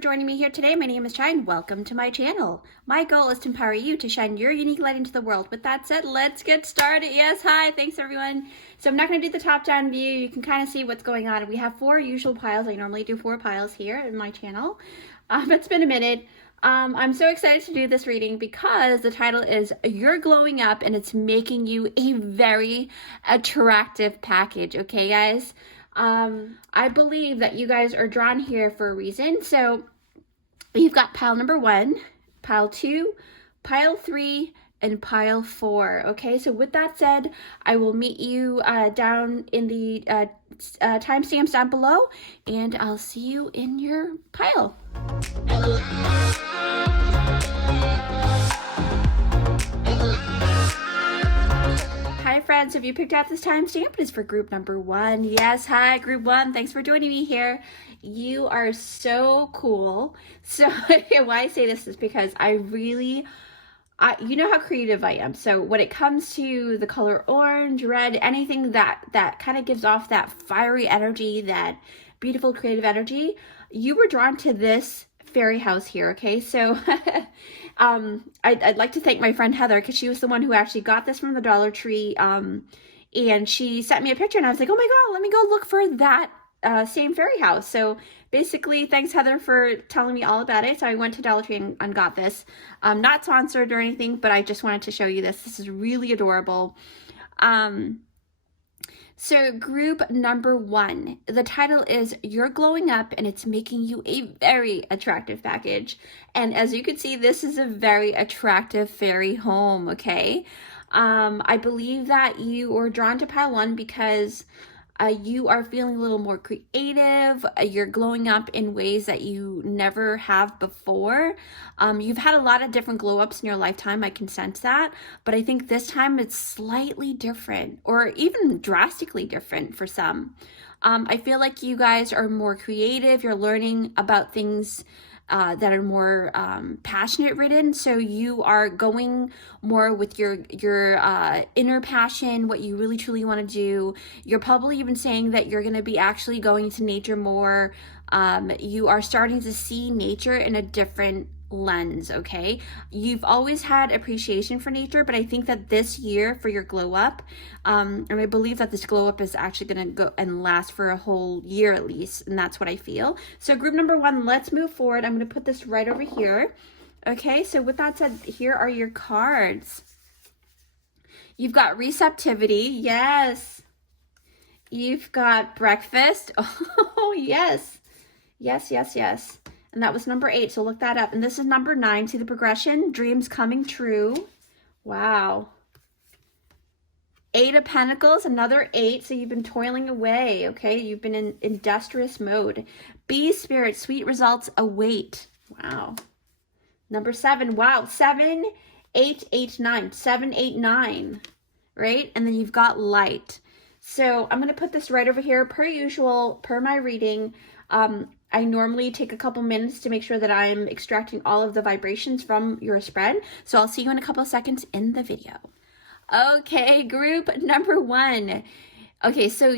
for joining me here today. My name is Chai and welcome to my channel. My goal is to empower you to shine your unique light into the world. With that said, let's get started. Yes, hi, thanks everyone. So I'm not going to do the top-down view. You can kind of see what's going on. We have 4 usual piles. I normally do 4 piles here in my channel. It's been a minute. I'm so excited to do this reading because the title is You're Glowing Up and it's making you a very attractive package. Okay, guys? I believe that you guys are drawn here for a reason. So you've got pile number 1, pile 2, pile 3, and pile 4. Okay, so with that said, I will meet you down in the timestamps down below, and I'll see you in your pile. Hi friends, if you picked out this timestamp, it is for group number 1. Yes, hi group 1, thanks for joining me here. You are so cool. So why I say this is because you know how creative I am. So when it comes to the color orange, red, anything that kind of gives off that fiery energy, that beautiful creative energy, you were drawn to this fairy house here. Okay, so I'd like to thank my friend Heather because she was the one who actually got this from the Dollar Tree, and she sent me a picture and I was like, oh my god, let me go look for that same fairy house. So basically, thanks Heather for telling me all about it. So I went to Dollar Tree and got this. Not sponsored or anything, but I just wanted to show you this. This is really adorable. So group number 1, the title is You're Glowing Up and it's making you a very attractive package. And as you can see, this is a very attractive fairy home, okay? I believe that you are drawn to pile 1 because you are feeling a little more creative. You're glowing up in ways that you never have before. You've had a lot of different glow ups in your lifetime. I can sense that. But I think this time it's slightly different or even drastically different for some. I feel like you guys are more creative. You're learning about things that are more passionate ridden. So you are going more with your inner passion, what you really truly want to do. You're probably even saying that you're going to be actually going to nature more. You are starting to see nature in a different lens. Okay, you've always had appreciation for nature, but I think that this year for your glow up, and I believe that this glow up is actually going to go and last for a whole year at least, and that's what I feel. So group number 1, let's move forward. I'm going to put this right over here. Okay, so with that said, here are your cards. You've got receptivity. Yes. You've got breakfast. Oh yes, yes. And that was number 8, so look that up. And this is number 9. See the progression? Dreams coming true. Wow. 8 of Pentacles, another 8. So you've been toiling away, okay? You've been in industrious mode. Bee spirit, sweet results await. Wow. Number 7. Wow. 7, 8, 8, 9. 7, 8, 9. Right? And then you've got light. So I'm going to put this right over here. Per usual, per my reading, I normally take a couple minutes to make sure that I'm extracting all of the vibrations from your spread. So I'll see you in a couple of seconds in the video. Okay, group number 1. Okay, so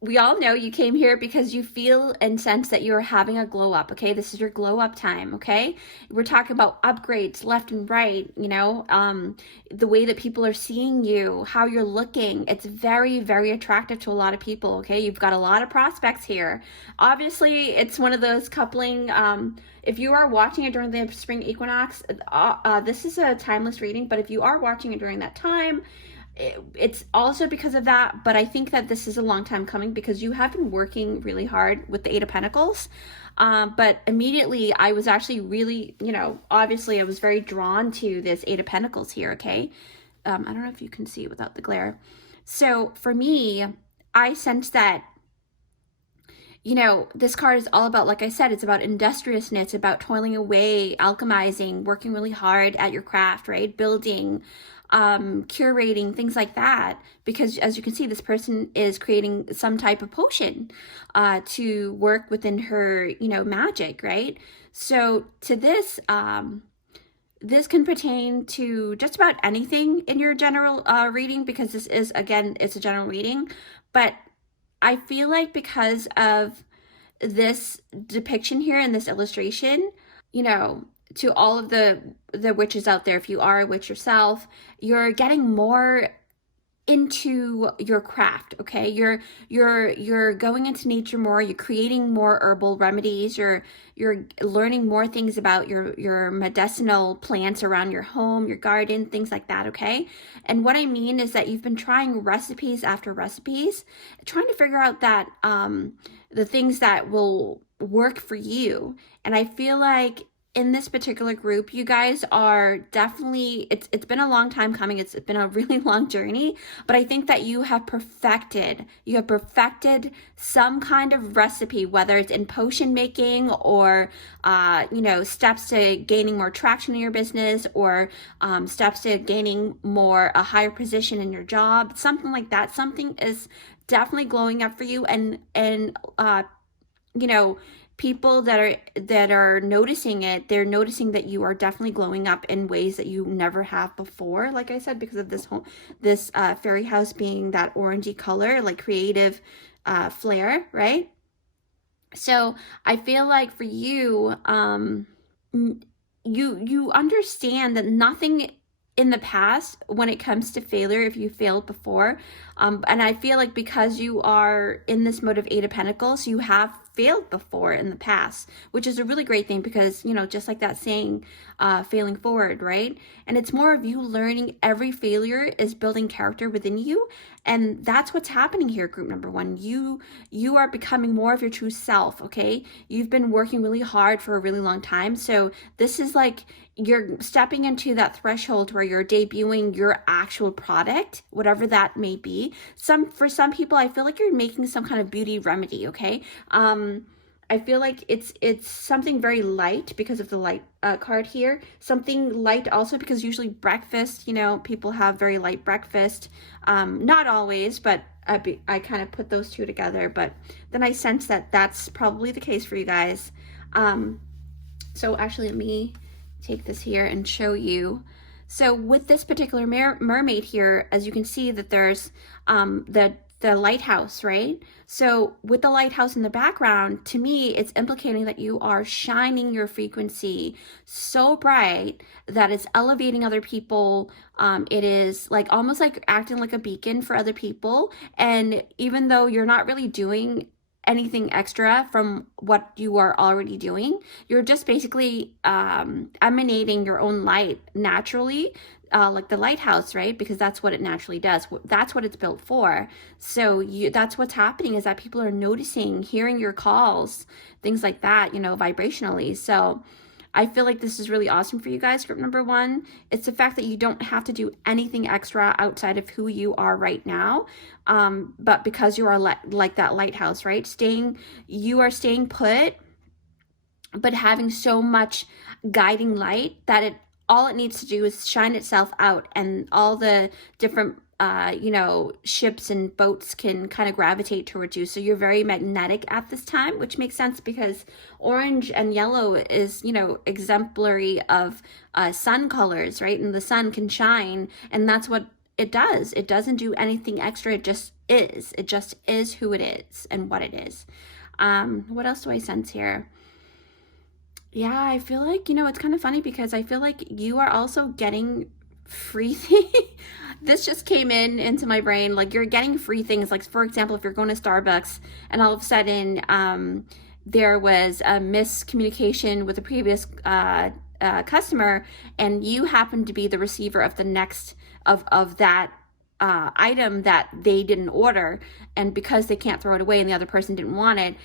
we all know you came here because you feel and sense that you're having a glow up, okay? This is your glow up time, okay? We're talking about upgrades left and right, you know, the way that people are seeing you, how you're looking. It's very, very attractive to a lot of people, okay? You've got a lot of prospects here. Obviously, it's one of those coupling, if you are watching it during the spring equinox, this is a timeless reading, but if you are watching it during that time, it's also because of that, but I think that this is a long time coming because you have been working really hard with the 8 of Pentacles. But immediately I was actually really, you know, obviously I was very drawn to this 8 of Pentacles here, okay? I don't know if you can see without the glare. So for me, I sense that, you know, this card is all about, like I said, it's about industriousness, about toiling away, alchemizing, working really hard at your craft, right? Building, curating, things like that, because as you can see, this person is creating some type of potion to work within her, you know, magic, right? So to this, this can pertain to just about anything in your general reading, because this is, again, it's a general reading, but I feel like because of this depiction here in this illustration, you know, to all of the witches out there, if you are a witch yourself, you're getting more into your craft. Okay, you're going into nature more, you're creating more herbal remedies, you're learning more things about your medicinal plants around your home, your garden, things like that. Okay, and what I mean is that you've been trying recipes after recipes, trying to figure out that the things that will work for you. And I feel like in this particular group, you guys are definitely, it's been a long time coming. It's been a really long journey, but I think that you have perfected some kind of recipe, whether it's in potion making or, you know, steps to gaining more traction in your business, or steps to gaining a higher position in your job, something like that. Something is definitely glowing up for you, and you know, people that are noticing it, they're noticing that you are definitely glowing up in ways that you never have before, like I said, because of this fairy house being that orangey color, like creative flair, right? So I feel like for you, you understand that nothing in the past, when it comes to failure, if you failed before, and I feel like because you are in this mode of Eight of Pentacles, you have failed before in the past, which is a really great thing, because, you know, just like that saying, failing forward, right? And it's more of you learning every failure is building character within you. And that's what's happening here, group number one. You are becoming more of your true self, okay? You've been working really hard for a really long time. So this is like you're stepping into that threshold where you're debuting your actual product, whatever that may be. For some people, I feel like you're making some kind of beauty remedy, okay? I feel like it's something very light because of the light card here. Something light also because usually breakfast, you know, people have very light breakfast. Not always, but I kind of put those two together. But then I sense that that's probably the case for you guys. So actually, let me take this here and show you. So with this particular mermaid here, as you can see that there's the lighthouse, right? So with the lighthouse in the background, to me, it's implicating that you are shining your frequency so bright that it's elevating other people. It is like almost like acting like a beacon for other people. And even though you're not really doing anything extra from what you are already doing, you're just basically emanating your own light naturally, like the lighthouse, right? Because that's what it naturally does. That's what it's built for. So that's what's happening, is that people are noticing, hearing your calls, things like that, you know, vibrationally. So I feel like this is really awesome for you guys, group number one. It's the fact that you don't have to do anything extra outside of who you are right now. But because you are like that lighthouse, right? You are staying put, but having so much guiding light that all it needs to do is shine itself out, and all the different you know, ships and boats can kind of gravitate towards you. So you're very magnetic at this time, which makes sense because orange and yellow is, you know, exemplary of sun colors, right? And the sun can shine, and that's what it does. It doesn't do anything extra. It just is. It just is who it is and what it is. What else do I sense here? Yeah, I feel like, you know, it's kind of funny because I feel like you are also getting free things. This just came into my brain. Like, you're getting free things. Like, for example, if you're going to Starbucks and all of a sudden there was a miscommunication with a previous customer, and you happen to be the receiver of the next of that item that they didn't order, and because they can't throw it away and the other person didn't want it,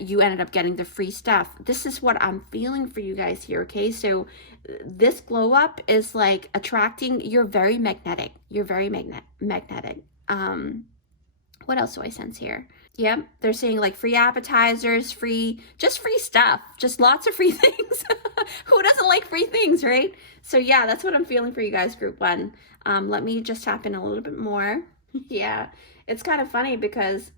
you ended up getting the free stuff. This is what I'm feeling for you guys here, okay? So this glow up is like attracting. You're very magnetic. You're very magnetic. What else do I sense here? Yep, they're saying like free appetizers, free stuff, just lots of free things. Who doesn't like free things, right? So yeah, that's what I'm feeling for you guys, group one. Let me just tap in a little bit more. Yeah, it's kind of funny because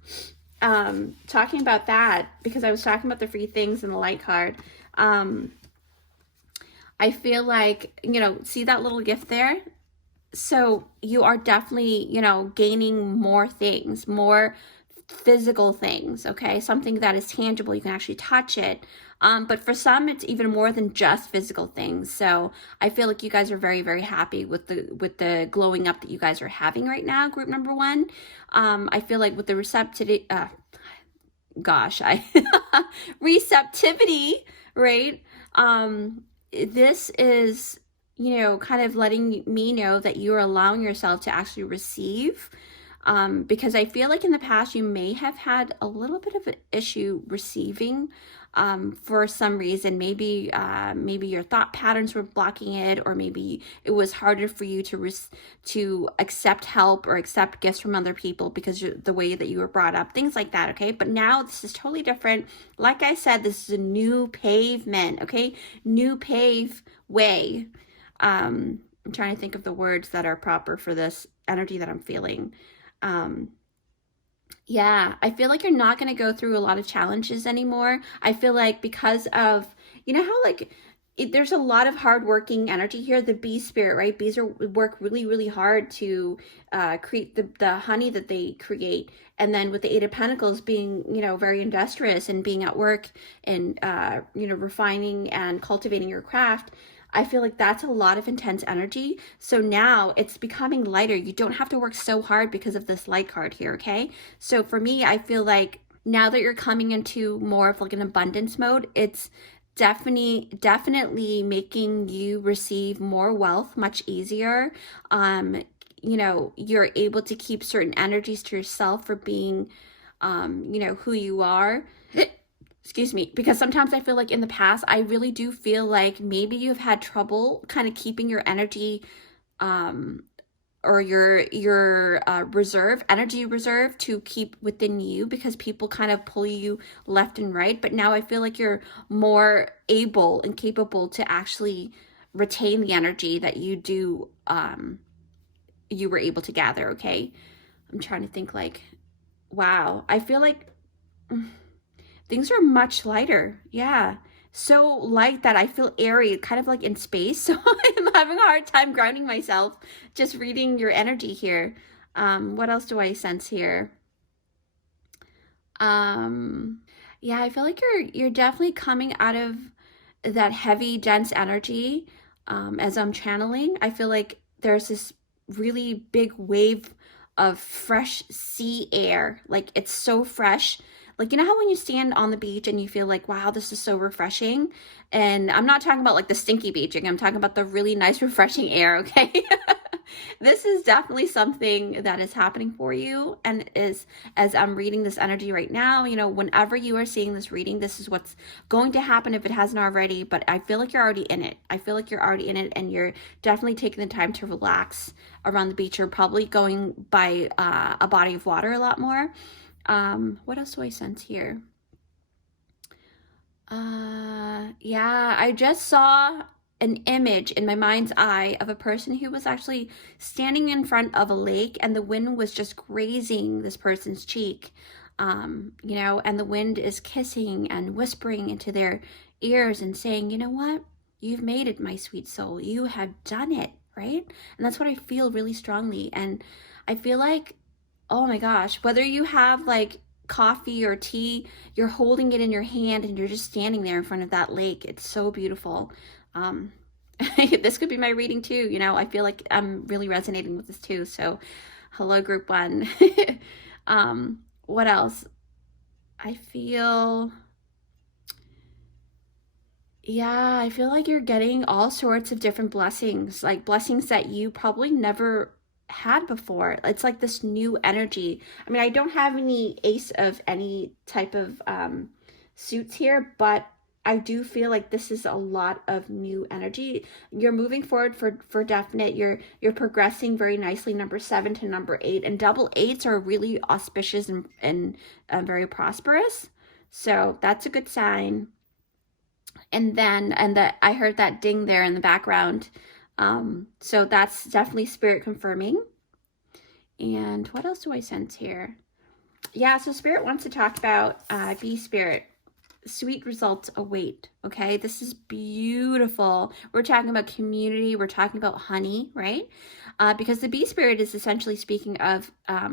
talking about that, because I was talking about the free things in the light card. I feel like, you know, see that little gift there? So you are definitely, you know, gaining more things, more physical things, okay? Something that is tangible, you can actually touch it. But for some, it's even more than just physical things. So I feel like you guys are very, very happy with the glowing up that you guys are having right now, group number one. I feel like with the receptivity, receptivity, right? This is, kind of letting me know that you're allowing yourself to actually receive. Because I feel like in the past you may have had a little bit of an issue receiving for some reason. Maybe your thought patterns were blocking it, or maybe it was harder for you to accept help or accept gifts from other people because the way that you were brought up, things like that. Okay, but now this is totally different. Like I said, this is a new pavement. Okay, new pave way. I'm trying to think of the words that are proper for this energy that I'm feeling. Yeah, I feel like you're not going to go through a lot of challenges anymore. I feel like because of, how like there's a lot of hardworking energy here. The bee spirit, right? Bees work really, really hard to create the honey that they create. And then with the Eight of Pentacles being, very industrious and being at work and, refining and cultivating your craft, I feel like that's a lot of intense energy. So now it's becoming lighter. You don't have to work so hard because of this light card here, okay? So for me, I feel like now that you're coming into more of like an abundance mode, it's definitely making you receive more wealth much easier. You're able to keep certain energies to yourself for being, who you are. Excuse me, because sometimes I feel like in the past, I really do feel like maybe you've had trouble kind of keeping your energy, or your energy reserve to keep within you, because people kind of pull you left and right. But now I feel like you're more able and capable to actually retain the energy that you were able to gather. Okay, I'm trying to think like, wow, I feel like things are much lighter. Yeah. So light that I feel airy, kind of like in space. So I'm having a hard time grounding myself just reading your energy here. What else do I sense here? Yeah, I feel like you're definitely coming out of that heavy, dense energy. As I'm channeling, I feel like there's this really big wave of fresh sea air. Like it's so fresh. Like, how when you stand on the beach and you feel like, wow, this is so refreshing. And I'm not talking about like the stinky beaching. I'm talking about the really nice, refreshing air, okay? This is definitely something that is happening for you. And as I'm reading this energy right now, whenever you are seeing this reading, this is what's going to happen if it hasn't already. But I feel like you're already in it. I feel like you're already in it, and you're definitely taking the time to relax around the beach. You're probably going by a body of water a lot more. What else do I sense here? Yeah, I just saw an image in my mind's eye of a person who was actually standing in front of a lake, and the wind was just grazing this person's cheek. And the wind is kissing and whispering into their ears and saying, you know what? You've made it, my sweet soul. You have done it, right? And that's what I feel really strongly. And I feel like, oh my gosh, whether you have like coffee or tea, you're holding it in your hand and you're just standing there in front of that lake. It's so beautiful. This could be my reading too. I feel like I'm really resonating with this too. So hello, group one. What else? I feel like you're getting all sorts of different blessings, like blessings that you probably never had before. It's like this new energy. I mean, I don't have any ace of any type of suits here, but I do feel like this is a lot of new energy. You're moving forward for definite. You're progressing very nicely, number 7 to number 8, and double eights are really auspicious and very prosperous. So that's a good sign. And then, I heard that ding there in the background. So that's definitely spirit confirming. And what else do I sense here? Yeah, so spirit wants to talk about bee spirit. sweet results await. Okay, this is beautiful. We're talking about community, we're talking about honey, right? Because the bee spirit is essentially speaking of,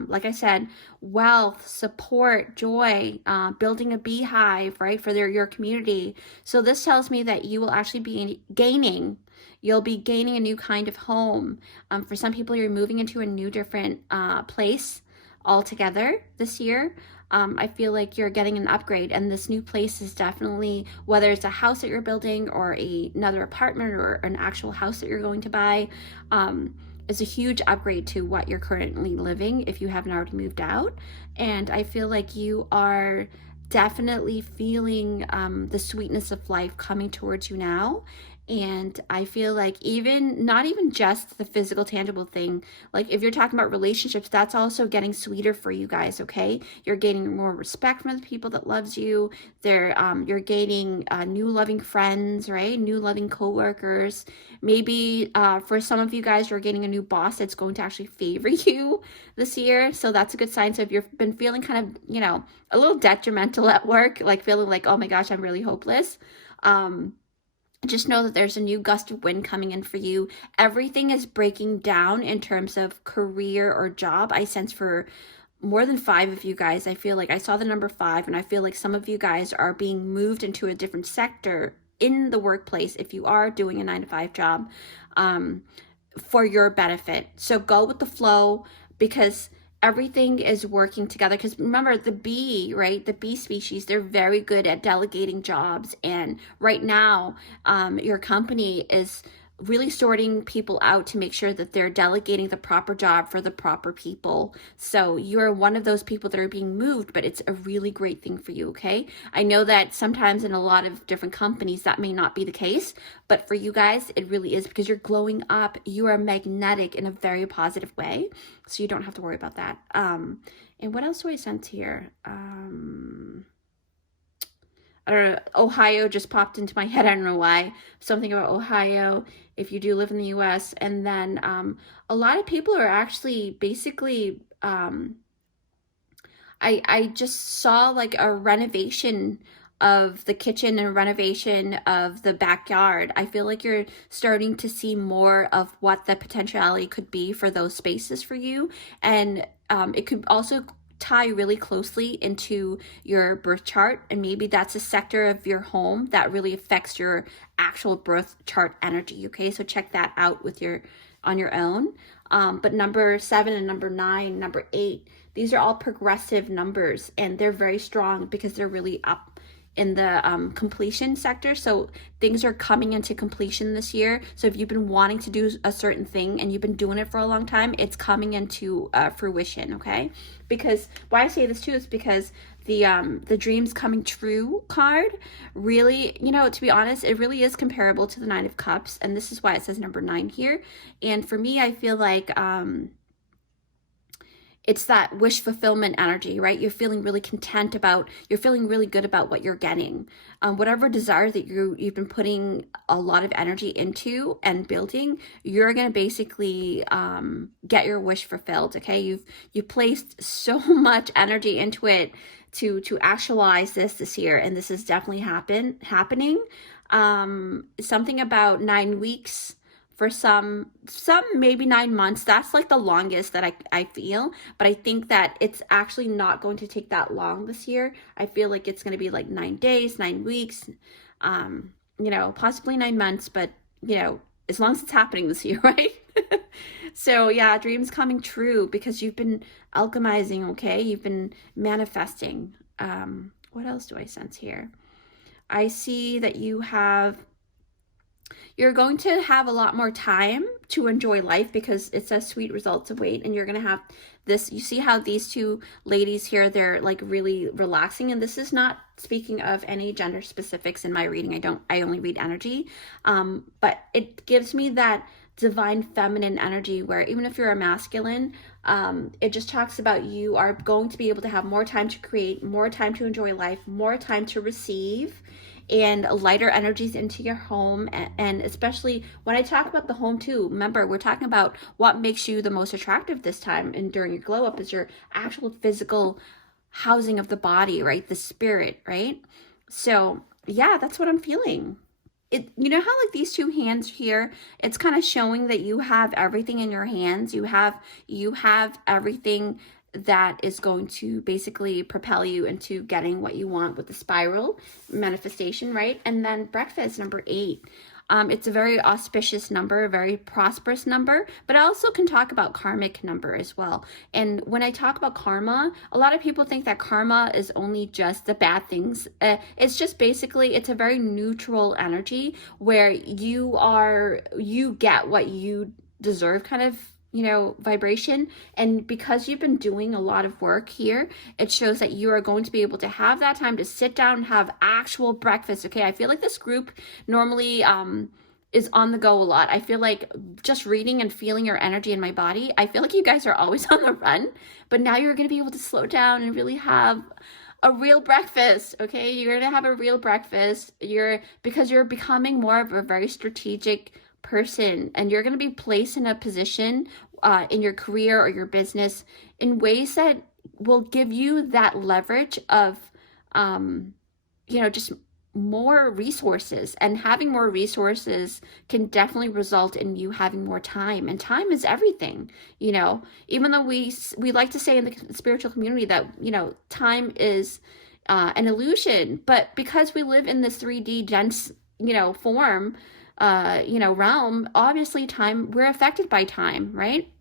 like I said, wealth, support, joy, building a beehive, right, for your community. So this tells me that you will actually be gaining. You'll be gaining a new kind of home. For some people, you're moving into a new, different place altogether this year. I feel like you're getting an upgrade, and this new place is definitely, whether it's a house that you're building or another apartment or an actual house that you're going to buy, is a huge upgrade to what you're currently living if you haven't already moved out. And I feel like you are definitely feeling the sweetness of life coming towards you now. And I feel like even not even just the physical tangible thing, like if you're talking about relationships, that's also getting sweeter for you guys. Okay, you're gaining more respect from the people that loves you. You're gaining new loving friends, right? New loving coworkers. Maybe for some of you guys, you're getting a new boss that's going to actually favor you this year. So that's a good sign. So if you've been feeling kind of, a little detrimental at work, like feeling like, oh my gosh, I'm really hopeless, just know that there's a new gust of wind coming in for you. Everything is breaking down in terms of career or job. I sense for more than 5 of you guys, I feel like I saw the number 5, and I feel like some of you guys are being moved into a different sector in the workplace if you are doing a 9-to-5 job, for your benefit. So go with the flow, because everything is working together. Because remember, the bee, right, the bee species, they're very good at delegating jobs. And right now, your company is really sorting people out to make sure that they're delegating the proper job for the proper people. So you're one of those people that are being moved, but it's a really great thing for you. Okay, I know that sometimes in a lot of different companies that may not be the case, but for you guys it really is, because you're glowing up. You are magnetic in a very positive way, so you don't have to worry about that. And what else do I sense here? I don't know, Ohio just popped into my head. I don't know why. Something about Ohio, if you do live in the US. And then a lot of people are actually basically, I just saw like a renovation of the kitchen and renovation of the backyard. I feel like you're starting to see more of what the potentiality could be for those spaces for you. And it could also tie really closely into your birth chart, and maybe that's a sector of your home that really affects your actual birth chart energy. Okay, so check that out on your own. But number 7 and number 9, number 8, these are all progressive numbers, and they're very strong because they're really up in the completion sector. So things are coming into completion this year. So if you've been wanting to do a certain thing and you've been doing it for a long time, it's coming into fruition. Okay, because why I say this too is because the dreams coming true card really, to be honest, it really is comparable to the 9 of Cups, and this is why it says number 9 here. And for me, I feel like it's that wish fulfillment energy, right? You're feeling really you're feeling really good about what you're getting. Whatever desire that you've been putting a lot of energy into and building, you're going to basically get your wish fulfilled, okay? You've placed so much energy into it to actualize this year, and this is definitely happening. Something about 9 weeks. For some maybe 9 months. That's like the longest that I feel, but I think that it's actually not going to take that long this year. I feel like it's going to be like 9 days, 9 weeks, possibly 9 months, but as long as it's happening this year, right? So yeah, dreams coming true because you've been alchemizing, okay? You've been manifesting. What else do I sense here? I see that you're going to have a lot more time to enjoy life because it says sweet results await, and you're going to have this. You see how these 2 ladies here, they're like really relaxing, and this is not speaking of any gender specifics in my reading. I only read energy, but it gives me that divine feminine energy where even if you're a masculine, it just talks about you are going to be able to have more time to create, more time to enjoy life, more time to receive, and lighter energies into your home. And especially when I talk about the home too, remember, we're talking about what makes you the most attractive this time and during your glow up is your actual physical housing of the body, right? The spirit, right? So yeah, that's what I'm feeling. You know how like these two hands here, it's kind of showing that you have everything in your hands. You have everything that is going to basically propel you into getting what you want with the spiral manifestation, right? And then breakfast number 8. It's a very auspicious number, a very prosperous number, but I also can talk about karmic number as well. And when I talk about karma, a lot of people think that karma is only just the bad things. It's just basically, it's a very neutral energy where you get what you deserve kind of, vibration. And because you've been doing a lot of work here, it shows that you are going to be able to have that time to sit down and have actual breakfast. Okay, I feel like this group normally is on the go a lot. I feel like just reading and feeling your energy in my body, I feel like you guys are always on the run, but now you're going to be able to slow down and really have a real breakfast. Okay, you're going to have a real breakfast. Because you're becoming more of a very strategic person, and you're going to be placed in a position in your career or your business in ways that will give you that leverage of just more resources. And having more resources can definitely result in you having more time, and time is everything. Even though we like to say in the spiritual community that time is an illusion, but because we live in this 3D dense form, realm, obviously we're affected by time, right?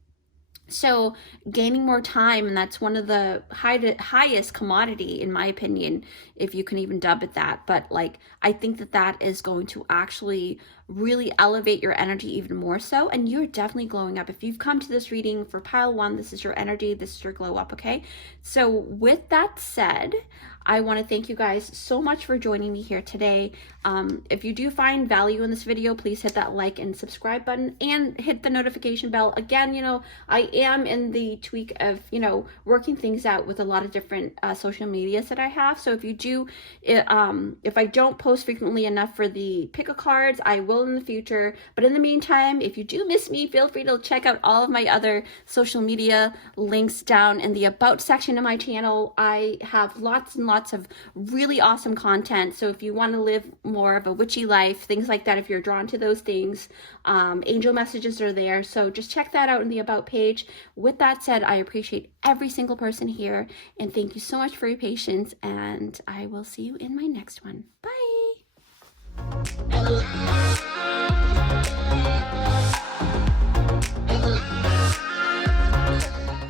So gaining more time, and that's one of the highest commodity, in my opinion, if you can even dub it that. But like, I think that is going to actually really elevate your energy even more so, and you're definitely glowing up. If you've come to this reading for pile 1, this is your energy, this is your glow up. Okay, so with that said, I want to thank you guys so much for joining me here today. If you do find value in this video, please hit that like and subscribe button and hit the notification bell. Again, I am in the tweak of, working things out with a lot of different social medias that I have. So if I don't post frequently enough for the pick a cards, I will in the future. But in the meantime, if you do miss me, feel free to check out all of my other social media links down in the about section of my channel. I have lots and lots of really awesome content. So if you want to live more of a witchy life, things like that, if you're drawn to those things, angel messages are there. So just check that out in the about page. With that said, I appreciate every single person here, and thank you so much for your patience, and I will see you in my next one. Bye.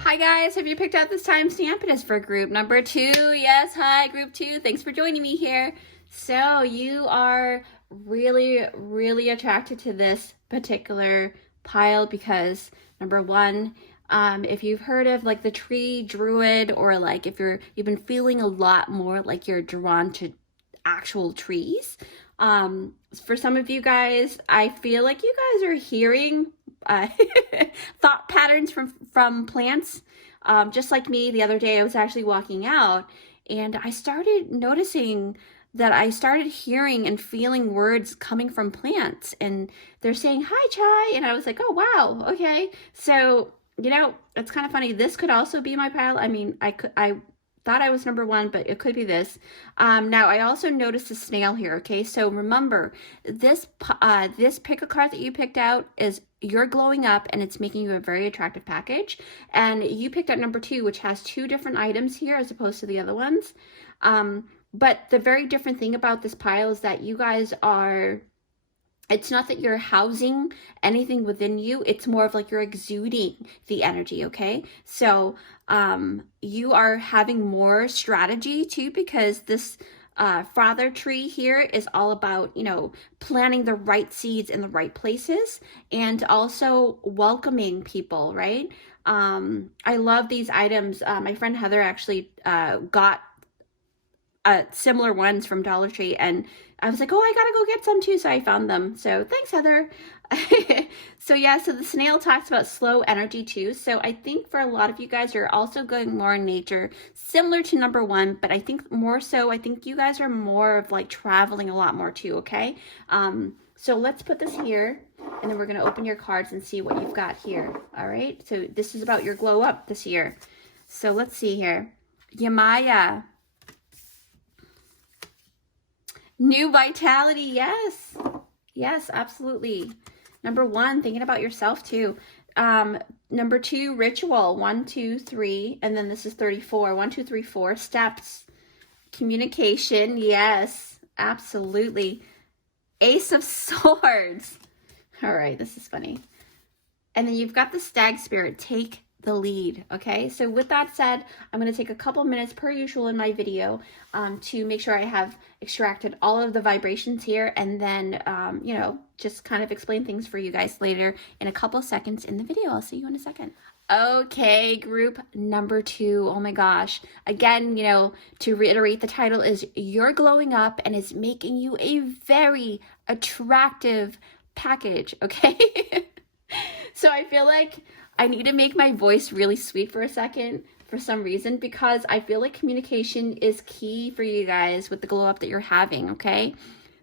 Hi guys, have you picked out this timestamp? It is for group number 2. Yes, hi group 2. Thanks for joining me here. So you are really, really attracted to this particular pile because number 1, if you've heard of like the tree druid, or like if you've been feeling a lot more like you're drawn to actual trees. For some of you guys, I feel like you guys are hearing thought patterns from plants. Just like me, the other day I was actually walking out and I started noticing that I started hearing and feeling words coming from plants, and they're saying, "Hi, Chai." And I was like, "Oh, wow. Okay." So, it's kind of funny. This could also be my pile. I mean, I thought I was number 1, but it could be this. Now I also noticed a snail here. Okay, so remember this pick a card that you picked out is you're glowing up, and it's making you a very attractive package. And you picked out number 2, which has 2 different items here as opposed to the other ones. But the very different thing about this pile is that you guys are, it's not that you're housing anything within you. It's more of like you're exuding the energy, okay? So you are having more strategy too, because this father tree here is all about, planting the right seeds in the right places and also welcoming people, right? I love these items. My friend Heather actually got similar ones from Dollar Tree, and I was like, oh, I gotta go get some too, so I found them. So thanks, Heather. So yeah, so the snail talks about slow energy too. So I think for a lot of you guys, you're also going more in nature, similar to number 1, but I think more so, I think you guys are more of like traveling a lot more too, okay? So let's put this here, and then we're gonna open your cards and see what you've got here, all right? So this is about your glow up this year. So let's see here. Yamaya. New vitality, yes. Yes, absolutely. Number one, thinking about yourself too. Number two, ritual. 1, 2, 3, and then this is 34. 1, 2, 3, 4 steps. Communication, yes, absolutely. Ace of Swords. All right, this is funny. And then you've got the Stag Spirit. Take the lead. Okay, so with that said, I'm going to take a couple minutes per usual in my video to make sure I have extracted all of the vibrations here, and then you know, just kind of explain things for you guys later in a couple seconds in the video. I'll see you in a second. Okay, group number 2. Oh my gosh. Again, you know, to reiterate, the title is You're Glowing Up, and it's making you a very attractive package, okay? So I feel like I need to make my voice really sweet for a second for some reason, because I feel like communication is key for you guys with the glow up that you're having, okay?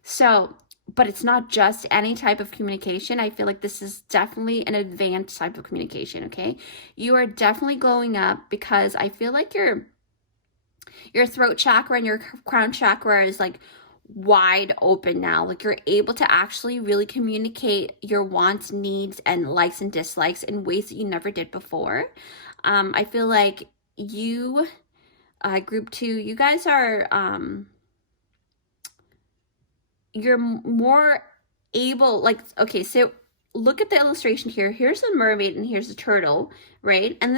So, but it's not just any type of communication. I feel like this is definitely an advanced type of communication, okay? You are definitely glowing up because I feel like your throat chakra and your crown chakra is like wide open now. Like you're able to actually really communicate your wants, needs, and likes and dislikes in ways that you never did before. I feel like you, group 2, you guys are, you're more able, like, okay, so look at the illustration here. Here's the mermaid and here's the turtle, right? And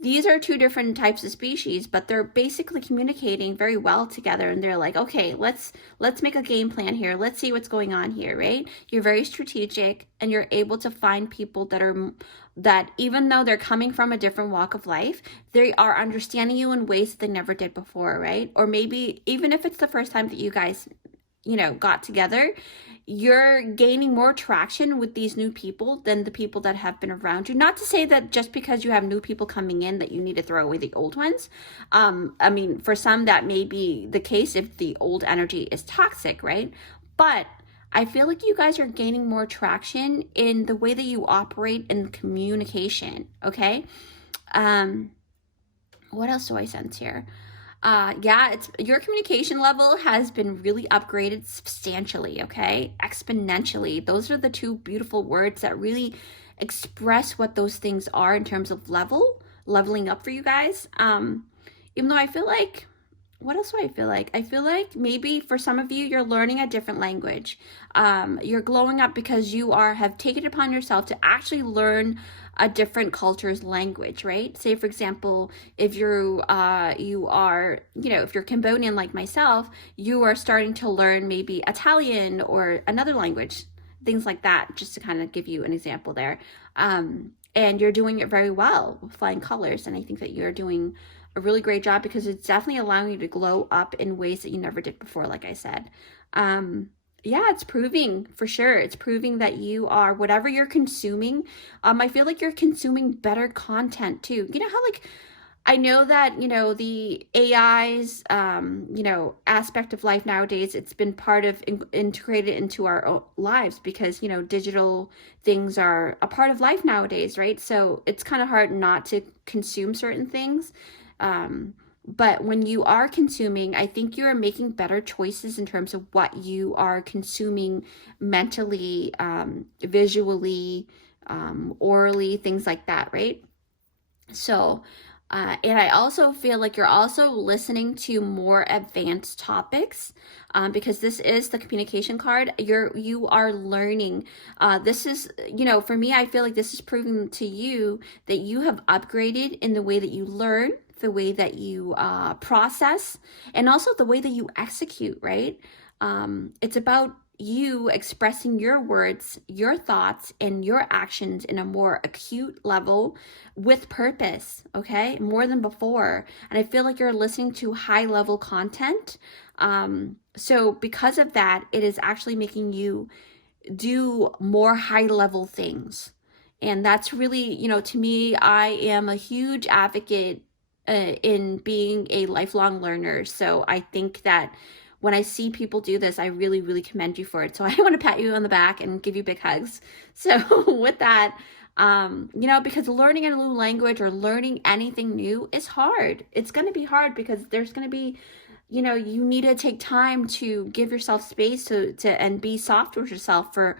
these are 2 different types of species, but they're basically communicating very well together. And they're like, okay, let's make a game plan here. Let's see what's going on here, right? You're very strategic, and you're able to find people that even though they're coming from a different walk of life, they are understanding you in ways that they never did before, right? Or maybe even if it's the first time that you guys, you know, got together, you're gaining more traction with these new people than the people that have been around you. Not to say that just because you have new people coming in that you need to throw away the old ones. I mean, for some that may be the case if the old energy is toxic, right? But I feel like you guys are gaining more traction in the way that you operate in communication, okay? What else do I sense here? Yeah, it's your communication level has been really upgraded substantially, okay? Exponentially. Those are the 2 beautiful words that really express what those things are in terms of leveling up for you guys. Even though I feel like, what else do I feel like? I feel like maybe for some of you, you're learning a different language. You're glowing up because you have taken it upon yourself to actually learn a different culture's language, right? Say, for example, if you are, you know, if you're Cambodian like myself, you are starting to learn maybe Italian or another language, things like that, just to kind of give you an example there. And you're doing it very well with flying colors. And I think that you're doing a really great job because it's definitely allowing you to glow up in ways that you never did before, like I said. Yeah, it's proving for sure. It's proving that you are, whatever you're consuming, I feel like you're consuming better content too. You know how, like, I know that, you know, the AI's, you know, aspect of life nowadays, it's been part of integrated into our lives because, you know, digital things are a part of life nowadays, right? So it's kind of hard not to consume certain things. But when you are consuming, I think you are making better choices in terms of what you are consuming mentally, visually, orally, things like that, right? So, and I also feel like you're also listening to more advanced topics because this is the communication card. You are learning. This is, you know, for me, I feel like this is proving to you that you have upgraded in the way that you learn, the way that you process, and also the way that you execute, right? It's about you expressing your words, your thoughts, and your actions in a more acute level with purpose, okay? More than before. And I feel like you're listening to high level content. So because of that, it is actually making you do more high level things. And that's really, you know, to me, I am a huge advocate in being a lifelong learner. So I think that when I see people do this, I really, really commend you for it. So I want to pat you on the back and give you big hugs. So with that, you know, because learning a new language or learning anything new is hard. It's going to be hard because there's going to be, you know, you need to take time to give yourself space to and be soft with yourself for,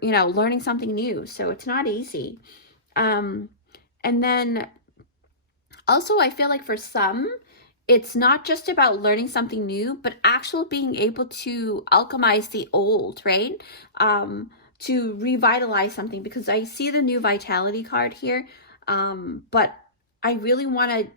you know, learning something new. So it's not easy. Um, and then also, I feel like for some, it's not just about learning something new, but actual being able to alchemize the old, right? To revitalize something, because I see the new vitality card here. But I really want to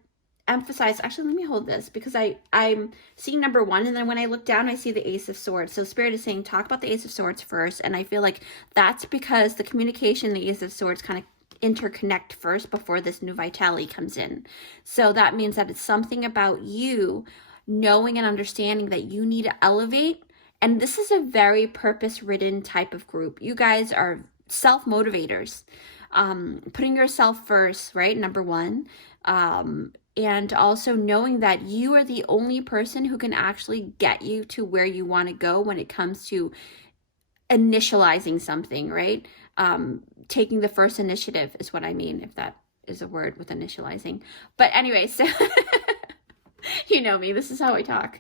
emphasize, actually, let me hold this, because I'm seeing number one, and then when I look down, I see the Ace of Swords. So Spirit is saying, talk about the Ace of Swords first. And I feel like that's because the communication, the Ace of Swords kind of interconnect first before this new vitality comes in. So that means that it's something about you knowing and understanding that you need to elevate. And this is a very purpose-ridden type of group. You guys are self-motivators, putting yourself first, right? Number one. And also knowing that you are the only person who can actually get you to where you want to go when it comes to initializing something, right? Taking the first initiative is what I mean, if that is a word with initializing. But anyway, so you know me, this is how I talk.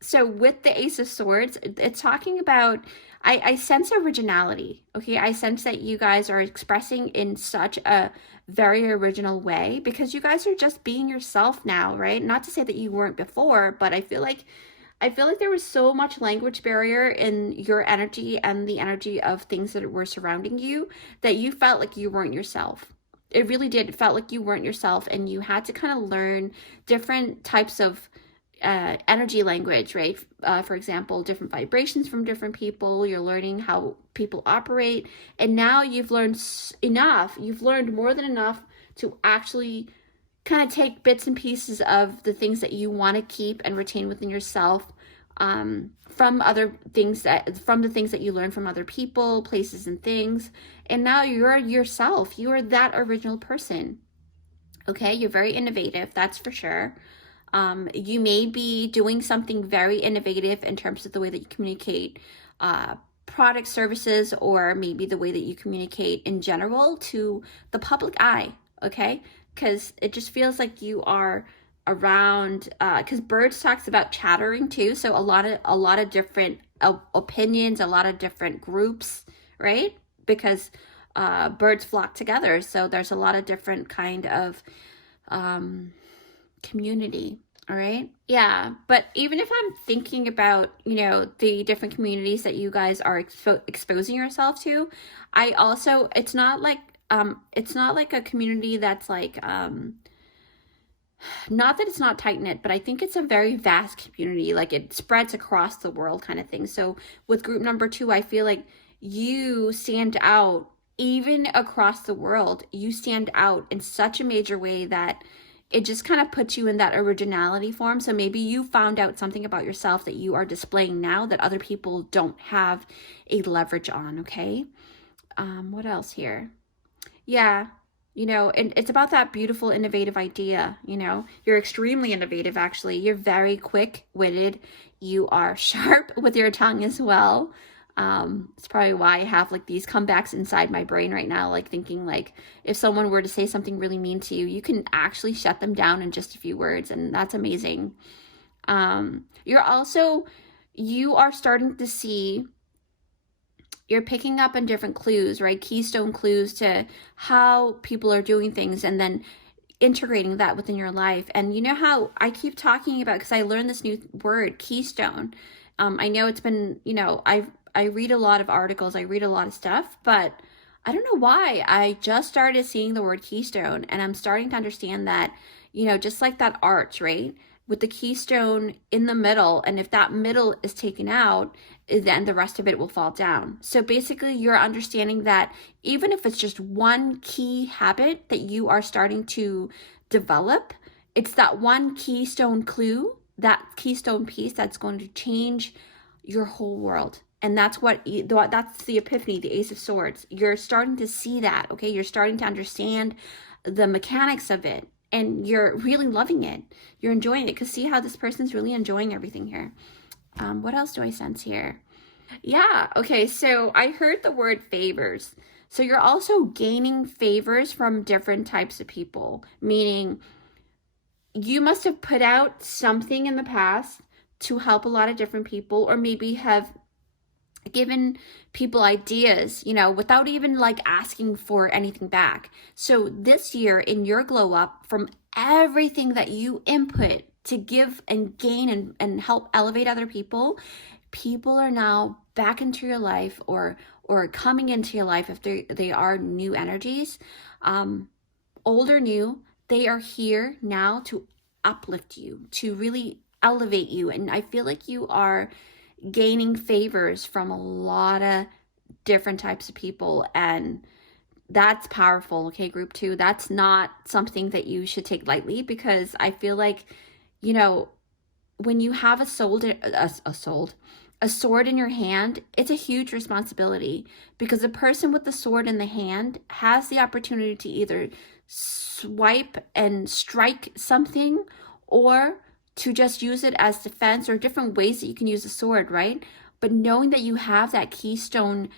So with the Ace of Swords, it's talking about, I sense originality, okay? I sense that you guys are expressing in such a very original way, because you guys are just being yourself now, right? Not to say that you weren't before, but I feel like there was so much language barrier in your energy and the energy of things that were surrounding you that you felt like you weren't yourself. It really did. It felt like you weren't yourself, and you had to kind of learn different types of energy language, right? For example, different vibrations from different people. You're learning how people operate. And now you've learned enough. You've learned more than enough to actually kind of take bits and pieces of the things that you want to keep and retain within yourself, from the things that you learn from other people, places, and things. And now you're yourself. You are that original person. Okay, you're very innovative, that's for sure. You may be doing something very innovative in terms of the way that you communicate product, services, or maybe the way that you communicate in general to the public eye, okay? Because it just feels like you are around, because birds talks about chattering too, so a lot of different opinions, a lot of different groups, right? Because birds flock together, so there's a lot of different kind of community. All right. Yeah. But even if I'm thinking about, you know, the different communities that you guys are exposing yourself to, I also, it's not like a community that's like, not that it's not tight knit, but I think it's a very vast community. Like it spreads across the world kind of thing. So with group number 2, I feel like you stand out even across the world. You stand out in such a major way that it just kind of puts you in that originality form. So maybe you found out something about yourself that you are displaying now that other people don't have a leverage on, okay? What else here? Yeah, you know, and it's about that beautiful, innovative idea, you know? You're extremely innovative, actually. You're very quick-witted. You are sharp with your tongue as well. It's probably why I have like these comebacks inside my brain right now, like thinking like if someone were to say something really mean to you, you can actually shut them down in just a few words, and that's amazing. You are starting to see, you're picking up on different clues, right? Keystone clues to how people are doing things, and then integrating that within your life. And you know how I keep talking about, because I learned this new word, keystone. I know it's been, you know, I read a lot of articles, I read a lot of stuff, but I don't know why. I just started seeing the word keystone, and I'm starting to understand that, you know, just like that arch, right? With the keystone in the middle, and if that middle is taken out, then the rest of it will fall down. So basically, you're understanding that even if it's just one key habit that you are starting to develop, it's that one keystone clue, that keystone piece that's going to change your whole world. And that's the epiphany, the Ace of Swords. You're starting to see that, okay? You're starting to understand the mechanics of it, and you're really loving it. You're enjoying it, because see how this person's really enjoying everything here. What else do I sense here? Yeah, okay, so I heard the word favors. So you're also gaining favors from different types of people, meaning you must have put out something in the past to help a lot of different people, or maybe have given people ideas, without even like asking for anything back. So this year in your glow up, from everything that you input to give and gain and help elevate other people, people are now back into your life, or coming into your life if they are new energies, old or new. They are here now to uplift you, to really elevate you. And I feel like you are gaining favors from a lot of different types of people, and that's powerful. Okay, group 2, that's not something that you should take lightly, because I feel like, when you have a sword in your hand, it's a huge responsibility, because the person with the sword in the hand has the opportunity to either swipe and strike something, or to just use it as defense, or different ways that you can use a sword, right? But knowing that you have that keystone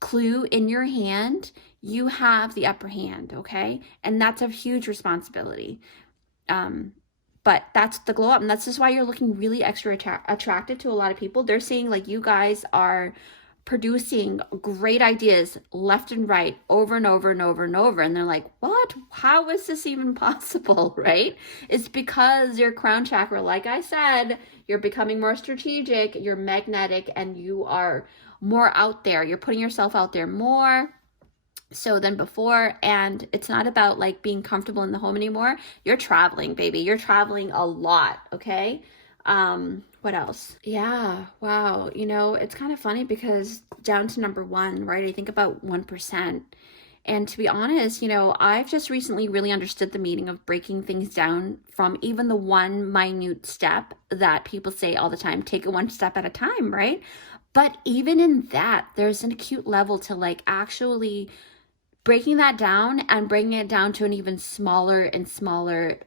clue in your hand, you have the upper hand, okay? And that's a huge responsibility. But that's the glow up, and that's just why you're looking really extra attractive to a lot of people. They're saying like you guys are producing great ideas left and right, over and over and over and over, and they're like, what? How is this even possible? Right? It's because your crown chakra, like I said, you're becoming more strategic, you're magnetic, and you are more out there. You're putting yourself out there more so than before. And it's not about like being comfortable in the home anymore. You're traveling, baby. You're traveling a lot. Okay. What else? Yeah. Wow. It's kind of funny, because down to number 1, right? I think about 1%. And to be honest, I've just recently really understood the meaning of breaking things down from even the one minute step that people say all the time, take it one step at a time, right? But even in that, there's an acute level to like actually breaking that down and bringing it down to an even smaller and smaller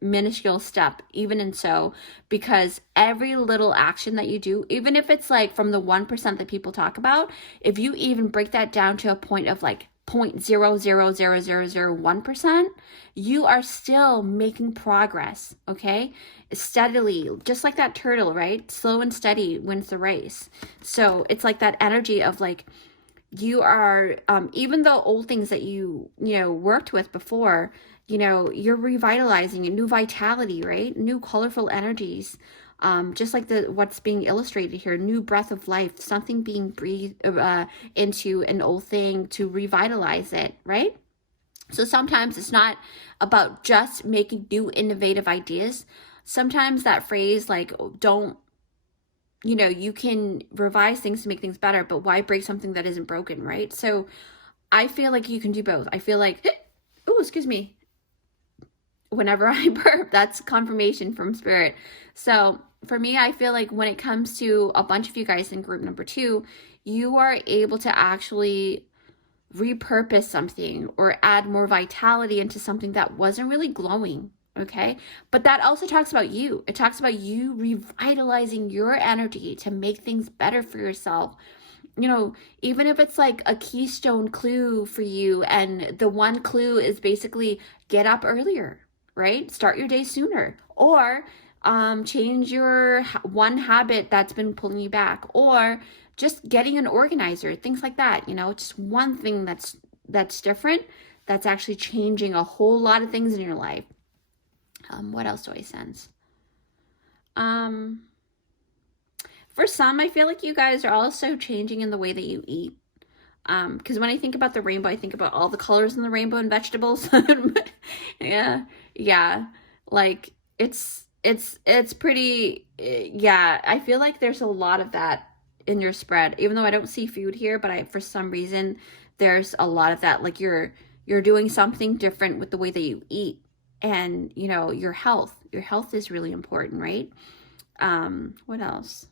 minuscule step, even in so, because every little action that you do, even if it's like from the 1% that people talk about, if you even break that down to a point of like 0.0000001%, you are still making progress, okay? Steadily, just like that turtle, right? Slow and steady wins the race. So it's like that energy of like, you are, even the old things that you worked with before, you're revitalizing a new vitality, right? New colorful energies, just like what's being illustrated here, new breath of life, something being breathed into an old thing to revitalize it, right? So sometimes it's not about just making new innovative ideas. Sometimes that phrase like, don't, you can revise things to make things better, but why break something that isn't broken, right? So I feel like you can do both. I feel like, oh, excuse me, whenever I burp, that's confirmation from spirit. So for me, I feel like when it comes to a bunch of you guys in group number 2, you are able to actually repurpose something or add more vitality into something that wasn't really glowing. Okay. But that also talks about you. It talks about you revitalizing your energy to make things better for yourself. Even if it's like a keystone clue for you, and the one clue is basically get up earlier, right? Start your day sooner, or change your one habit that's been pulling you back, or just getting an organizer, things like that. Just one thing that's different, that's actually changing a whole lot of things in your life. What else do I sense? For some, I feel like you guys are also changing in the way that you eat. Because when I think about the rainbow, I think about all the colors in the rainbow and vegetables. Yeah. Like it's pretty, yeah. I feel like there's a lot of that in your spread, even though I don't see food here, but for some reason, there's a lot of that. Like you're doing something different with the way that you eat. And your health is really important, right? What else?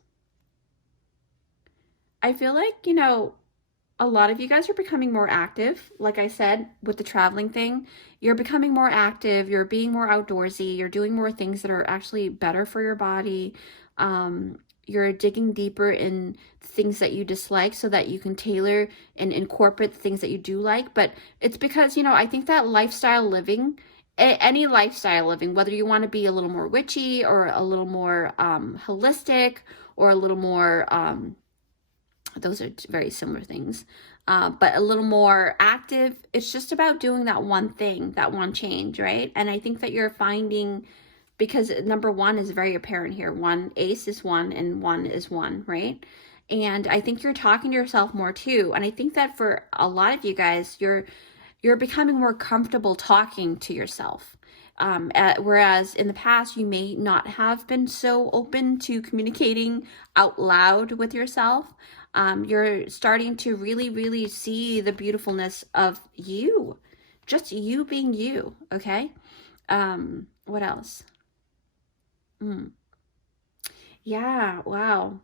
I feel like a lot of you guys are becoming more active. Like I said, with the traveling thing, you're becoming more active, you're being more outdoorsy, you're doing more things that are actually better for your body. You're digging deeper in things that you dislike so that you can tailor and incorporate the things that you do like. But it's because I think that lifestyle living any lifestyle living, whether you want to be a little more witchy or a little more holistic or a little more, those are very similar things, but a little more active. It's just about doing that one thing, that one change, right? And I think that you're finding, because number one is very apparent here. One, ace is one and one is one, right? And I think you're talking to yourself more too. And I think that for a lot of you guys, you're becoming more comfortable talking to yourself. Whereas in the past, you may not have been so open to communicating out loud with yourself. You're starting to really, really see the beautifulness of you, just you being you, okay? What else? Yeah, wow.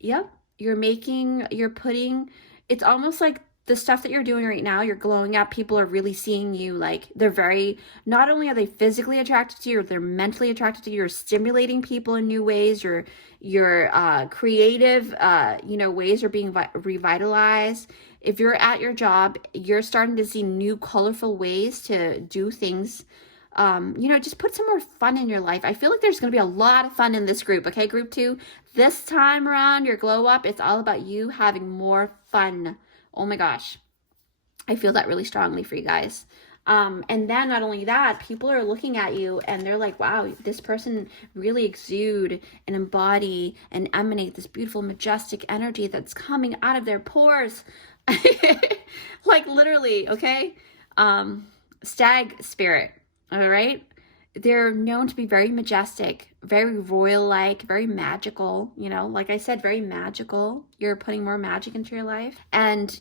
Yep. You're putting, it's almost like the stuff that you're doing right now, you're glowing up. People are really seeing you. Like, they're very, not only are they physically attracted to you, they're mentally attracted to you. You're stimulating people in new ways. Your creative, ways are being revitalized. If you're at your job, you're starting to see new, colorful ways to do things. Just put some more fun in your life. I feel like there's going to be a lot of fun in this group. Okay, group 2, this time around, your glow up, it's all about you having more fun. Oh my gosh. I feel that really strongly for you guys. And then not only that, people are looking at you and they're like, wow, this person really exude and embody and emanate this beautiful, majestic energy that's coming out of their pores. Like, literally, okay? Stag spirit. All right. They're known to be very majestic, very royal-like, very magical, like I said, very magical. You're putting more magic into your life. And,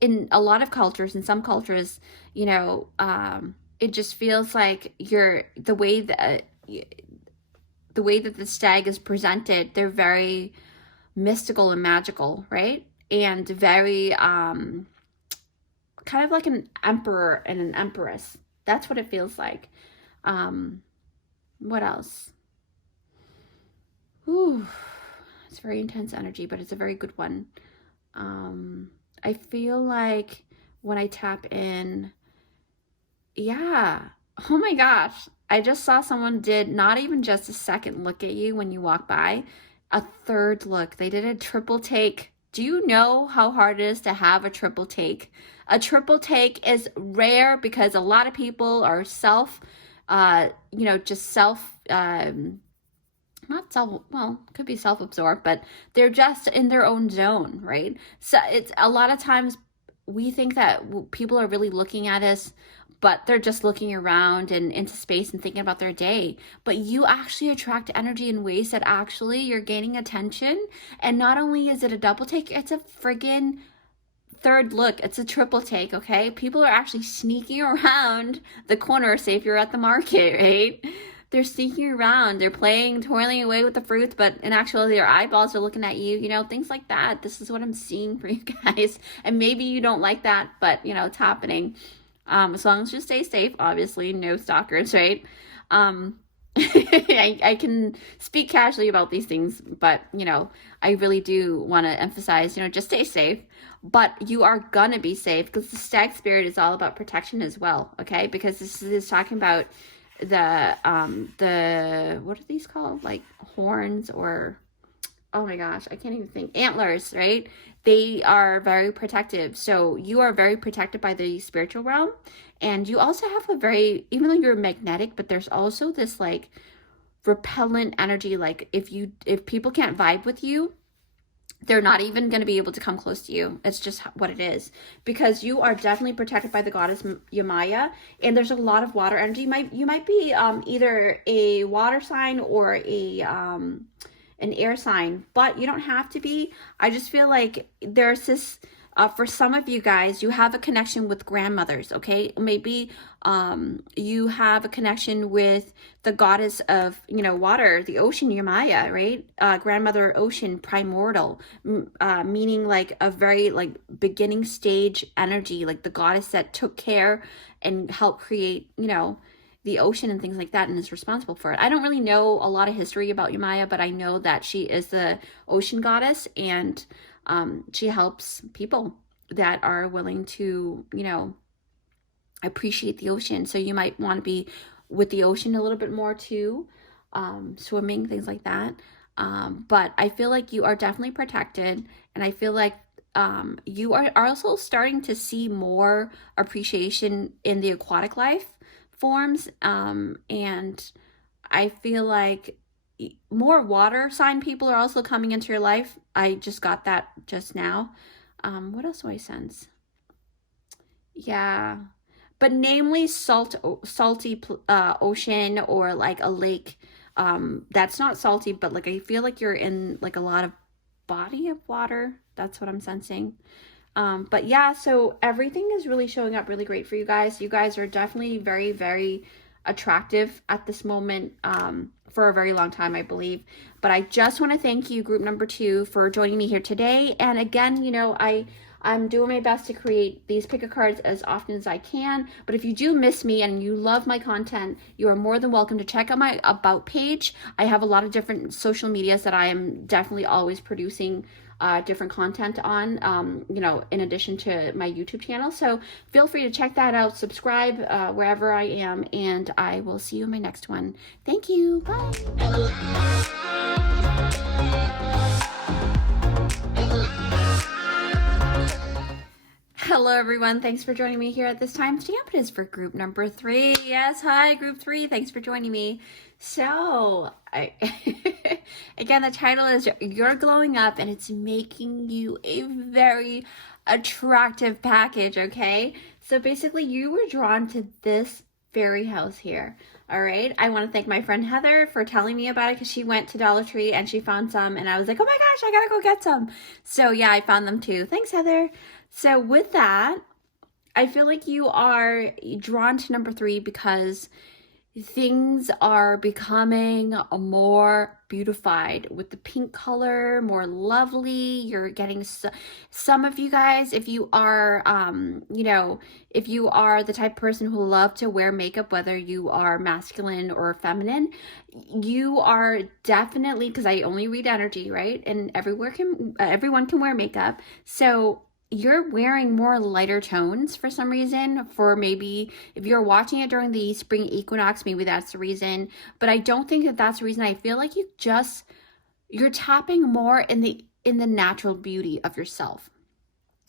in a lot of cultures, in some cultures, it just feels like the way that the stag is presented, they're very mystical and magical, right? And very, kind of like an emperor and an empress. That's what it feels like. What else? Ooh, it's very intense energy, but it's a very good one. I feel like when I tap in, yeah. Oh my gosh. I just saw someone did not even just a second look at you when you walk by, a third look. They did a triple take. Do you know how hard it is to have a triple take? A triple take is rare because a lot of people are could be self-absorbed, but they're just in their own zone, right? So it's a lot of times we think that people are really looking at us, but they're just looking around and into space and thinking about their day. But you actually attract energy in ways that actually you're gaining attention. And not only is it a double take, it's a friggin' third look. It's a triple take, okay? People are actually sneaking around the corner, say if you're at the market, right? They're sneaking around, they're toiling away with the fruits, but in actuality, their eyeballs are looking at you, things like that. This is what I'm seeing for you guys. And maybe you don't like that, but, it's happening. As long as you stay safe, obviously, no stalkers, right? I can speak casually about these things, but, I really do want to emphasize, just stay safe. But you are gonna be safe because the stag spirit is all about protection as well, okay? Because this is talking about the what are these called, like horns, or oh my gosh, I can't even think, antlers, right? They are very protective. So you are very protected by the spiritual realm. And you also have even though you're magnetic, but there's also this like repellent energy. Like if people can't vibe with you, they're not even going to be able to come close to you. It's just what it is, because you are definitely protected by the goddess Yamaya, and there's a lot of water energy. You might be either a water sign or an air sign, but you don't have to be. I just feel like there's this, for some of you guys, you have a connection with grandmothers, okay? Maybe you have a connection with the goddess of, water, the ocean, Yamaya, right? Grandmother ocean, primordial, meaning like a very like beginning stage energy, like the goddess that took care and helped create, the ocean and things like that, and is responsible for it. I don't really know a lot of history about Yamaya, but I know that she is the ocean goddess, and she helps people that are willing to, appreciate the ocean. So you might want to be with the ocean a little bit more too, swimming, things like that. But I feel like you are definitely protected, and I feel like you are also starting to see more appreciation in the aquatic life forms. And I feel like more water sign people are also coming into your life. I just got that just now. What else do I sense? Yeah, but namely salty ocean, or like a lake that's not salty, but like I feel like you're in like a lot of body of water. That's what I'm sensing. But yeah, so everything is really showing up really great for you guys. You guys are definitely very, very attractive at this moment, for a very long time, I believe. But I just want to thank you, group number 2, for joining me here today. And again, you know, I'm doing my best to create these pick a cards as often as I can. But if you do miss me and you love my content, you are more than welcome to check out my about page. I have a lot of different social medias that I am definitely always producing different content on, you know, in addition to my YouTube channel. So feel free to check that out, subscribe wherever I am, and I will see you in my next one. Thank you. Bye. Hello everyone, thanks for joining me here at this time stamp. It is for group number 3. Yes, hi group 3, thanks for joining me. So again, the title is You're Glowing Up, and it's making you a very attractive package, okay? So basically you were drawn to this fairy house here. All right, I want to thank my friend Heather for telling me about it, because she went to Dollar Tree and she found some, and I was like, oh my gosh, I gotta go get some. So yeah, I found them too. Thanks, Heather. So with that, I feel like you are drawn to number 3 because things are becoming more beautified with the pink color, more lovely. You're getting some of you guys, if you are, you know, if you are the type of person who love to wear makeup, whether you are masculine or feminine, you are definitely, because I only read energy, right? And everyone can wear makeup. So you're wearing more lighter tones for some reason. For maybe if you're watching it during the spring equinox, maybe that's the reason. But I don't think that that's the reason. I feel like you're tapping more in the natural beauty of yourself.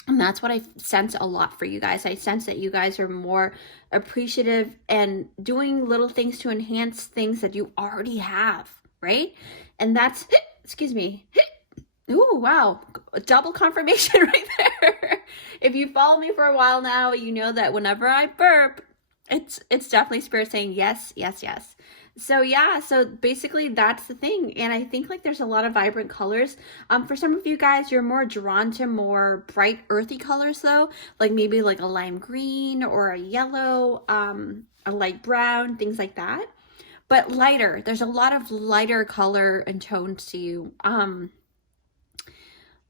And that's what I sense a lot for you guys. I sense that you guys are more appreciative and doing little things to enhance things that you already have, right? And that's, excuse me. Ooh, wow. Double confirmation right there. If you follow me for a while now, you know that whenever I burp, it's definitely spirit saying yes, yes, yes. So yeah, so basically that's the thing. And I think like there's a lot of vibrant colors. For some of you guys, you're more drawn to more bright earthy colors though, like maybe like a lime green or a yellow, a light brown, things like that. But lighter, there's a lot of lighter color and tones to you.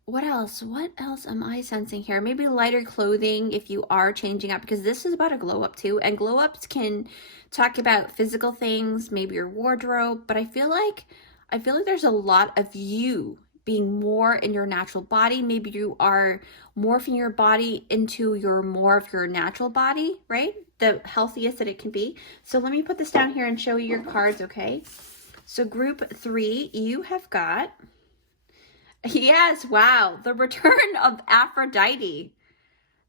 What else am I sensing here? Maybe lighter clothing if you are changing up, because this is about a glow up too, and glow ups can talk about physical things, maybe your wardrobe, but I feel like there's a lot of you being more in your natural body. Maybe you are morphing your body into more of your natural body, right? The healthiest that it can be. So let me put this down here and show you your cards, okay? So group 3, you have got, yes, wow, the return of Aphrodite.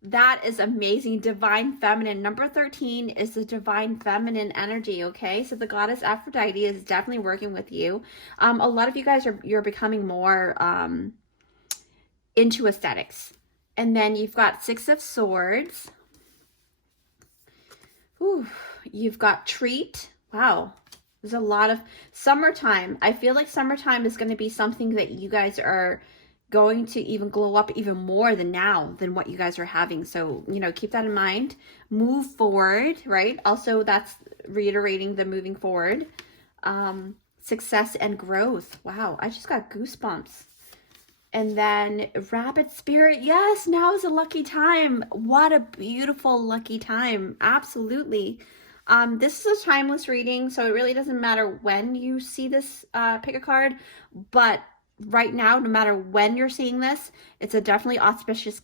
That is amazing. Divine feminine. Number 13 is the divine feminine energy, okay? So the goddess Aphrodite is definitely working with you. A lot of you guys you're becoming more into aesthetics. And then you've got 6 of Swords. Ooh, you've got Treat. Wow. There's a lot of summertime. I feel like summertime is going to be something that you guys are going to even glow up even more than now, than what you guys are having. So, you know, keep that in mind. Move forward, right? Also, that's reiterating the moving forward. Success and growth. Wow, I just got goosebumps. And then Rabbit Spirit. Yes, now is a lucky time. What a beautiful lucky time. Absolutely. This is a timeless reading, so it really doesn't matter when you see this pick a card, but right now, no matter when you're seeing this, it's a definitely auspicious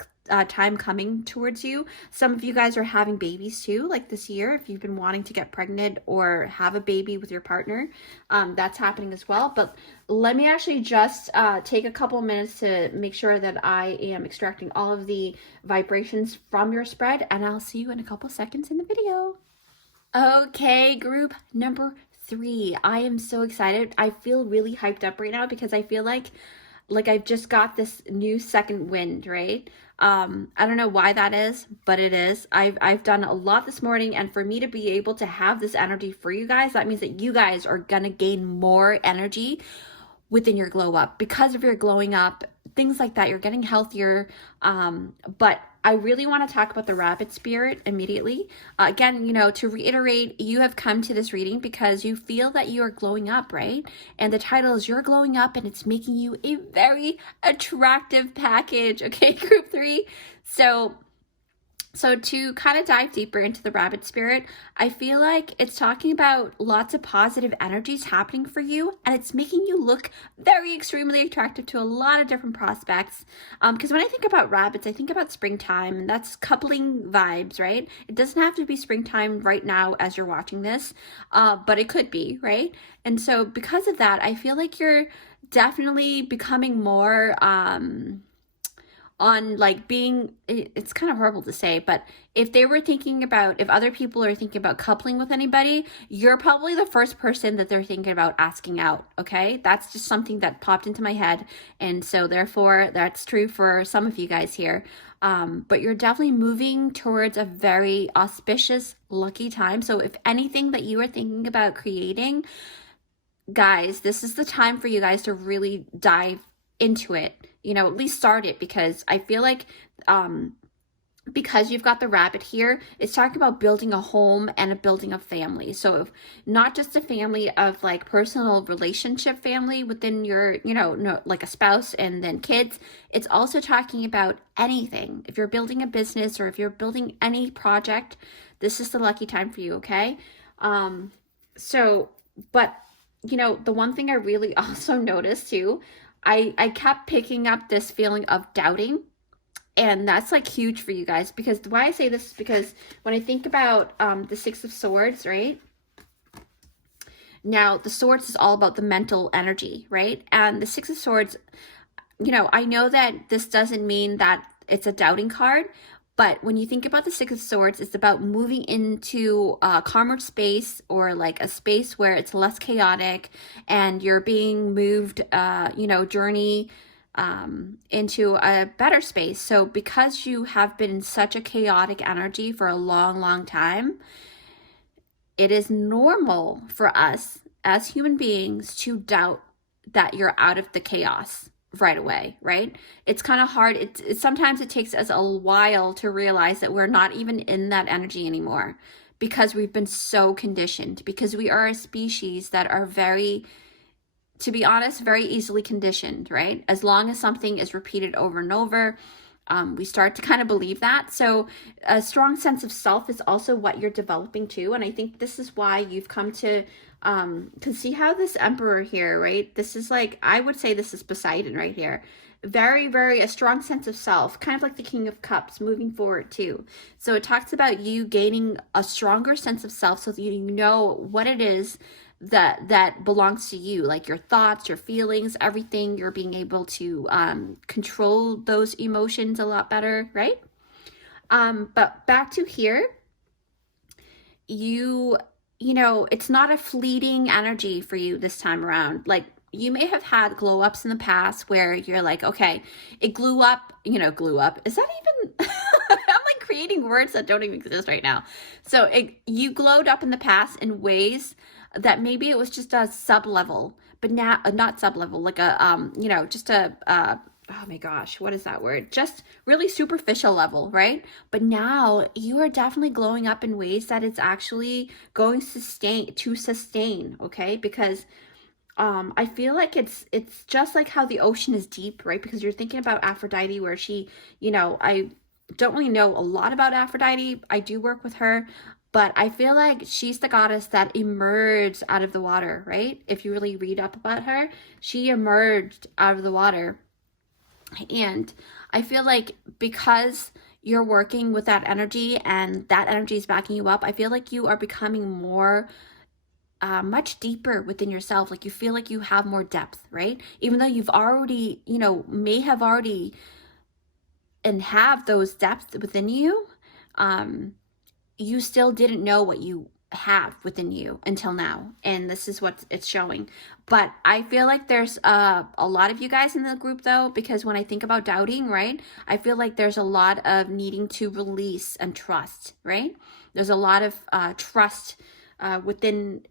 time coming towards you. Some of you guys are having babies too, like this year, if you've been wanting to get pregnant or have a baby with your partner, that's happening as well. But let me actually just take a couple minutes to make sure that I am extracting all of the vibrations from your spread, and I'll see you in a couple seconds in the video. Okay, group number 3. I am so excited. I feel really hyped up right now because I feel like I've just got this new second wind, right? I don't know why that is, but it is. I've done a lot this morning, and for me to be able to have this energy for you guys, that means that you guys are gonna gain more energy within your glow up because of your glowing up, things like that. You're getting healthier. But I really want to talk about the rabbit spirit immediately. Again, you know, to reiterate, you have come to this reading because you feel that you are glowing up, right? And the title is You're Glowing Up, and it's making you a very attractive package. Okay, group 3. So to kind of dive deeper into the rabbit spirit, I feel like it's talking about lots of positive energies happening for you, and it's making you look very extremely attractive to a lot of different prospects. Because when I think about rabbits, I think about springtime, and that's coupling vibes, right? It doesn't have to be springtime right now as you're watching this, but it could be, right? And so because of that, I feel like you're definitely becoming more on like being, it's kind of horrible to say, but if other people are thinking about coupling with anybody, you're probably the first person that they're thinking about asking out. Okay, that's just something that popped into my head, and so therefore that's true for some of you guys here. But you're definitely moving towards a very auspicious, lucky time. So if anything that you are thinking about creating, guys, this is the time for you guys to really dive into it, you know, at least start it, because I feel like because you've got the rabbit here, it's talking about building a home and building a family. So not just a family of like personal relationship family within your, you know, no, like a spouse and then kids. It's also talking about anything. If you're building a business or if you're building any project, this is the lucky time for you. Okay. But you know, the one thing I really also noticed too, I kept picking up this feeling of doubting, and that's like huge for you guys, because why I say this is because when I think about the Six of Swords, right? Now, the swords is all about the mental energy, right? And the Six of Swords, you know, I know that this doesn't mean that it's a doubting card, but when you think about the Six of Swords, it's about moving into a calmer space, or like a space where it's less chaotic and you're being moved, you know, journey into a better space. So because you have been in such a chaotic energy for a long, long time, it is normal for us as human beings to doubt that you're out of the chaos right away, right? It's kind of hard. Sometimes it takes us a while to realize that we're not even in that energy anymore, because we've been so conditioned, because we are a species that are very, to be honest, very easily conditioned, right? As long as something is repeated over and over, we start to kind of believe that. So a strong sense of self is also what you're developing too. And I think this is why you've come to see how this Emperor here, right? This is like, I would say this is Poseidon right here. Very, very a strong sense of self, kind of like the King of Cups moving forward too. So it talks about you gaining a stronger sense of self so that you know what it is that belongs to you, like your thoughts, your feelings, everything. You're being able to control those emotions a lot better, right? But back to here, you know, it's not a fleeting energy for you this time around. Like, you may have had glow ups in the past where you're like, okay, it glue up, glue up. Is that even, I'm like creating words that don't even exist right now. So you glowed up in the past in ways that maybe it was just a sub level, but now not sub level, like a, just a, oh my gosh, what is that word? Just really superficial level, right? But now you are definitely glowing up in ways that it's actually going to sustain, okay? Because I feel like it's just like how the ocean is deep, right? Because you're thinking about Aphrodite, where she, I don't really know a lot about Aphrodite. I do work with her, but I feel like she's the goddess that emerged out of the water, right? If you really read up about her, she emerged out of the water. And I feel like because you're working with that energy and that energy is backing you up, I feel like you are becoming more much deeper within yourself. Like you feel like you have more depth, right? Even though you've already, may have already and have those depths within you, um, you still didn't know what you have within you until now. And this is what it's showing. But I feel like there's a lot of you guys in the group though, because when I think about doubting, right, I feel like there's a lot of needing to release and trust, right? There's a lot of trust within,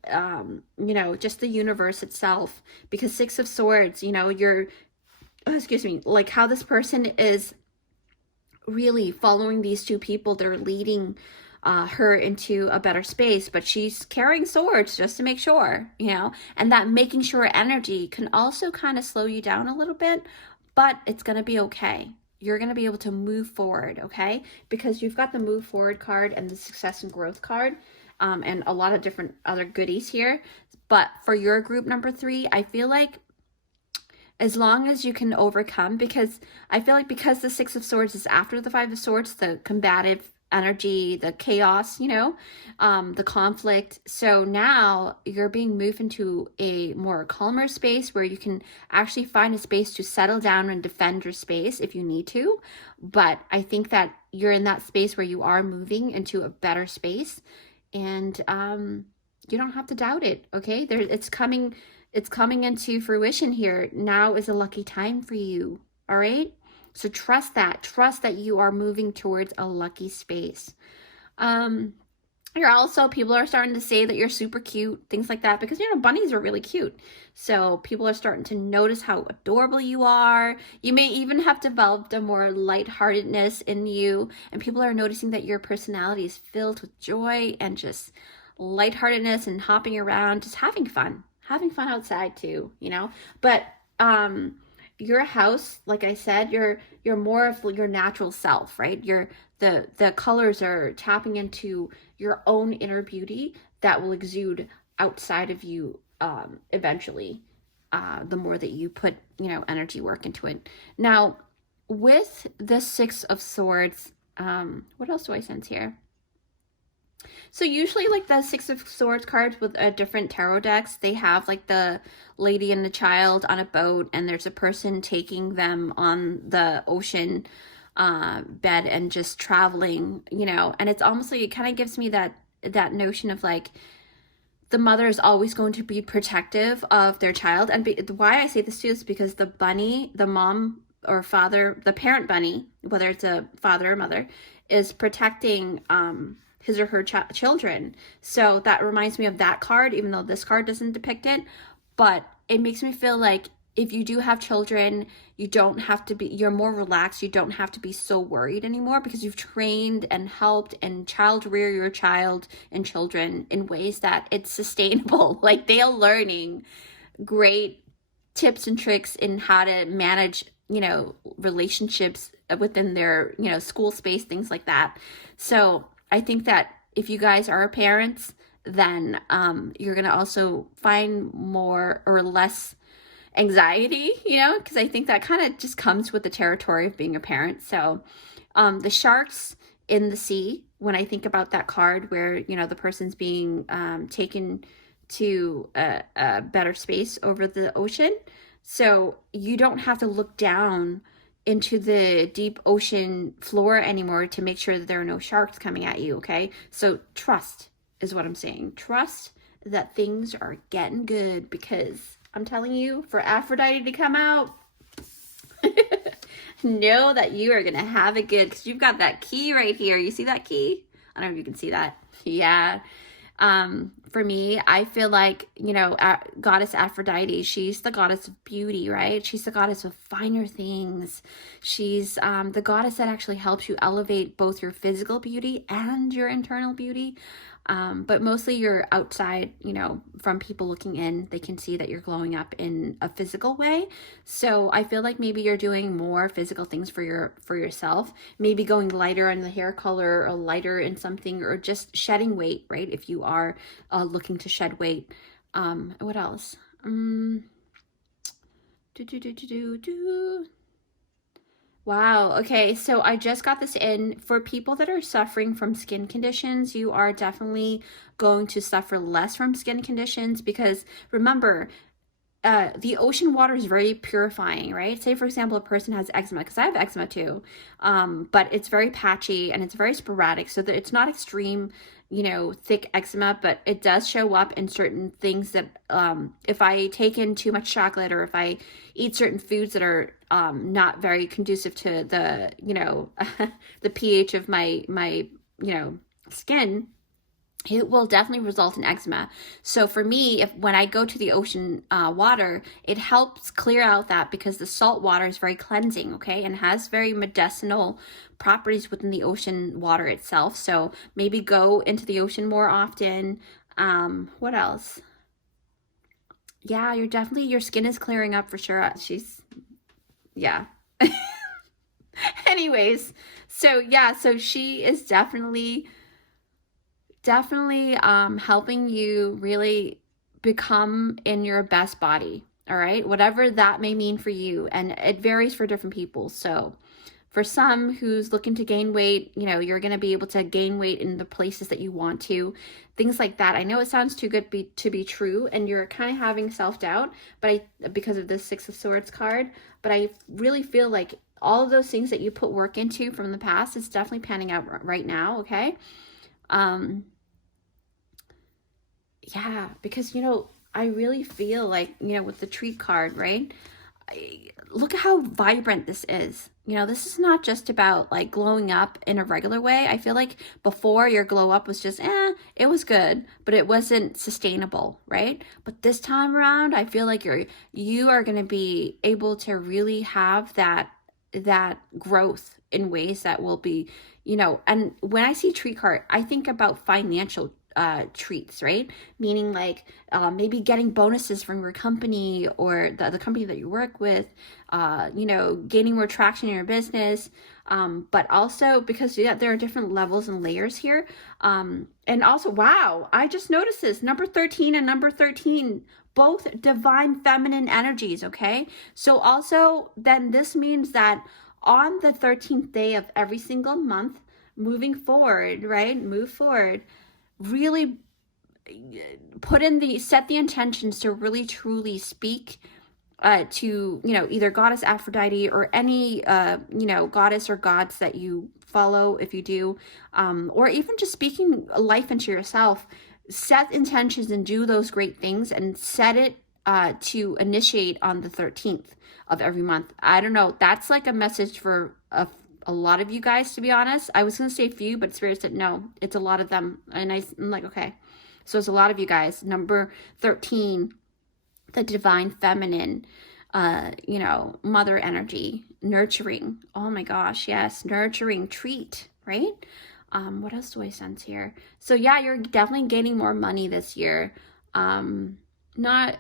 just the universe itself. Because Six of Swords, excuse me, like how this person is really following these two people. They're leading her into a better space, but she's carrying swords just to make sure, and that making sure energy can also kind of slow you down a little bit, but it's going to be okay. You're going to be able to move forward, okay? Because you've got the move forward card and the success and growth card, and a lot of different other goodies here. But for your group number 3, I feel like as long as you can overcome, because I feel like because the Six of Swords is after the Five of Swords, the combative energy, the chaos, the conflict. So now you're being moved into a more calmer space where you can actually find a space to settle down and defend your space if you need to. But I think that you're in that space where you are moving into a better space, and you don't have to doubt it, okay? It's coming into fruition here. Now is a lucky time for you, all right? So trust that you are moving towards a lucky space. People are starting to say that you're super cute, things like that, because bunnies are really cute. So people are starting to notice how adorable you are. You may even have developed a more lightheartedness in you, and people are noticing that your personality is filled with joy and just lightheartedness and hopping around, just having fun outside too, but your house, like I said, you're more of your natural self, right? The colors are tapping into your own inner beauty that will exude outside of you eventually, the more that you put energy work into it. Now with the Six of Swords, what else do I sense here? So usually like the Six of Swords cards with a different tarot decks, they have like the lady and the child on a boat, and there's a person taking them on the ocean bed and just traveling, and it's almost like it kind of gives me that notion of like the mother is always going to be protective of their child. And why I say this too is because the bunny, the mom or father, the parent bunny, whether it's a father or mother, is protecting his or her children. So that reminds me of that card, even though this card doesn't depict it. But it makes me feel like if you do have children, you're more relaxed. You don't have to be so worried anymore because you've trained and helped and child rear your child and children in ways that it's sustainable. Like they are learning great tips and tricks in how to manage, relationships within their, school space, things like that. So I think that if you guys are parents, then you're going to also find more or less anxiety, because I think that kind of just comes with the territory of being a parent. So the sharks in the sea, when I think about that card where, the person's being taken to a better space over the ocean. So you don't have to look down into the deep ocean floor anymore to make sure that there are no sharks coming at you, okay? So trust is what I'm saying. Trust that things are getting good, because I'm telling you, for Aphrodite to come out, know that you are going to have it good, because you've got that key right here. You see that key? I don't know if you can see that. Yeah. For me, I feel like, goddess Aphrodite, she's the goddess of beauty, right? She's the goddess of finer things. She's the goddess that actually helps you elevate both your physical beauty and your internal beauty. But mostly you're outside, from people looking in, they can see that you're glowing up in a physical way. So I feel like maybe you're doing more physical things for yourself, maybe going lighter on the hair color or lighter in something, or just shedding weight, right? If you are looking to shed weight. What else? Wow. Okay. So I just got this in. For people that are suffering from skin conditions, you are definitely going to suffer less from skin conditions because remember, the ocean water is very purifying, right? Say, for example, a person has eczema, because I have eczema too, but it's very patchy and it's very sporadic, so that it's not extreme, thick eczema, but it does show up in certain things that if I take in too much chocolate or if I eat certain foods that are not very conducive to the, the pH of my skin, it will definitely result in eczema. So for me, if when I go to the ocean water, it helps clear out that because the salt water is very cleansing, okay, and has very medicinal properties within the ocean water itself. So maybe go into the ocean more often. What else? Yeah, your skin is clearing up for sure. Yeah. Anyways, so yeah, so she is definitely helping you really become in your best body. All right, whatever that may mean for you, and it varies for different people. So for some who's looking to gain weight, you're going to be able to gain weight in the places that you want to, things like that. I know it sounds too good to be true, and you're kind of having self-doubt, but because of the Six of Swords card, but I really feel like all of those things that you put work into from the past is definitely panning out right now. Okay. Yeah, because I really feel like, with the tree card, right? Look at how vibrant this is. This is not just about like glowing up in a regular way. I feel like before your glow up was just, it was good, but it wasn't sustainable, right? But this time around, I feel like you are going to be able to really have that growth in ways that will be, and when I see tree card, I think about financial treats, right? Meaning like maybe getting bonuses from your company or the company that you work with, gaining more traction in your business. But also because there are different levels and layers here. And also, wow, I just noticed this. Number 13 and number 13, both divine feminine energies, okay? So also, then this means that on the 13th day of every single month, moving forward, right? Move forward, really set the intentions to really truly speak to either goddess Aphrodite or any goddess or gods that you follow, if you do, or even just speaking life into yourself. Set intentions and do those great things, and set it to initiate on the 13th of every month. I don't know, that's like a message for a lot of you guys, to be honest. I was gonna say a few, but Spirit said no, it's a lot of them, and I'm like, okay, so it's a lot of you guys. Number 13, the divine feminine, mother energy, nurturing. Oh my gosh, yes, nurturing treat, right? What else do I sense here? So yeah, you're definitely gaining more money this year. Not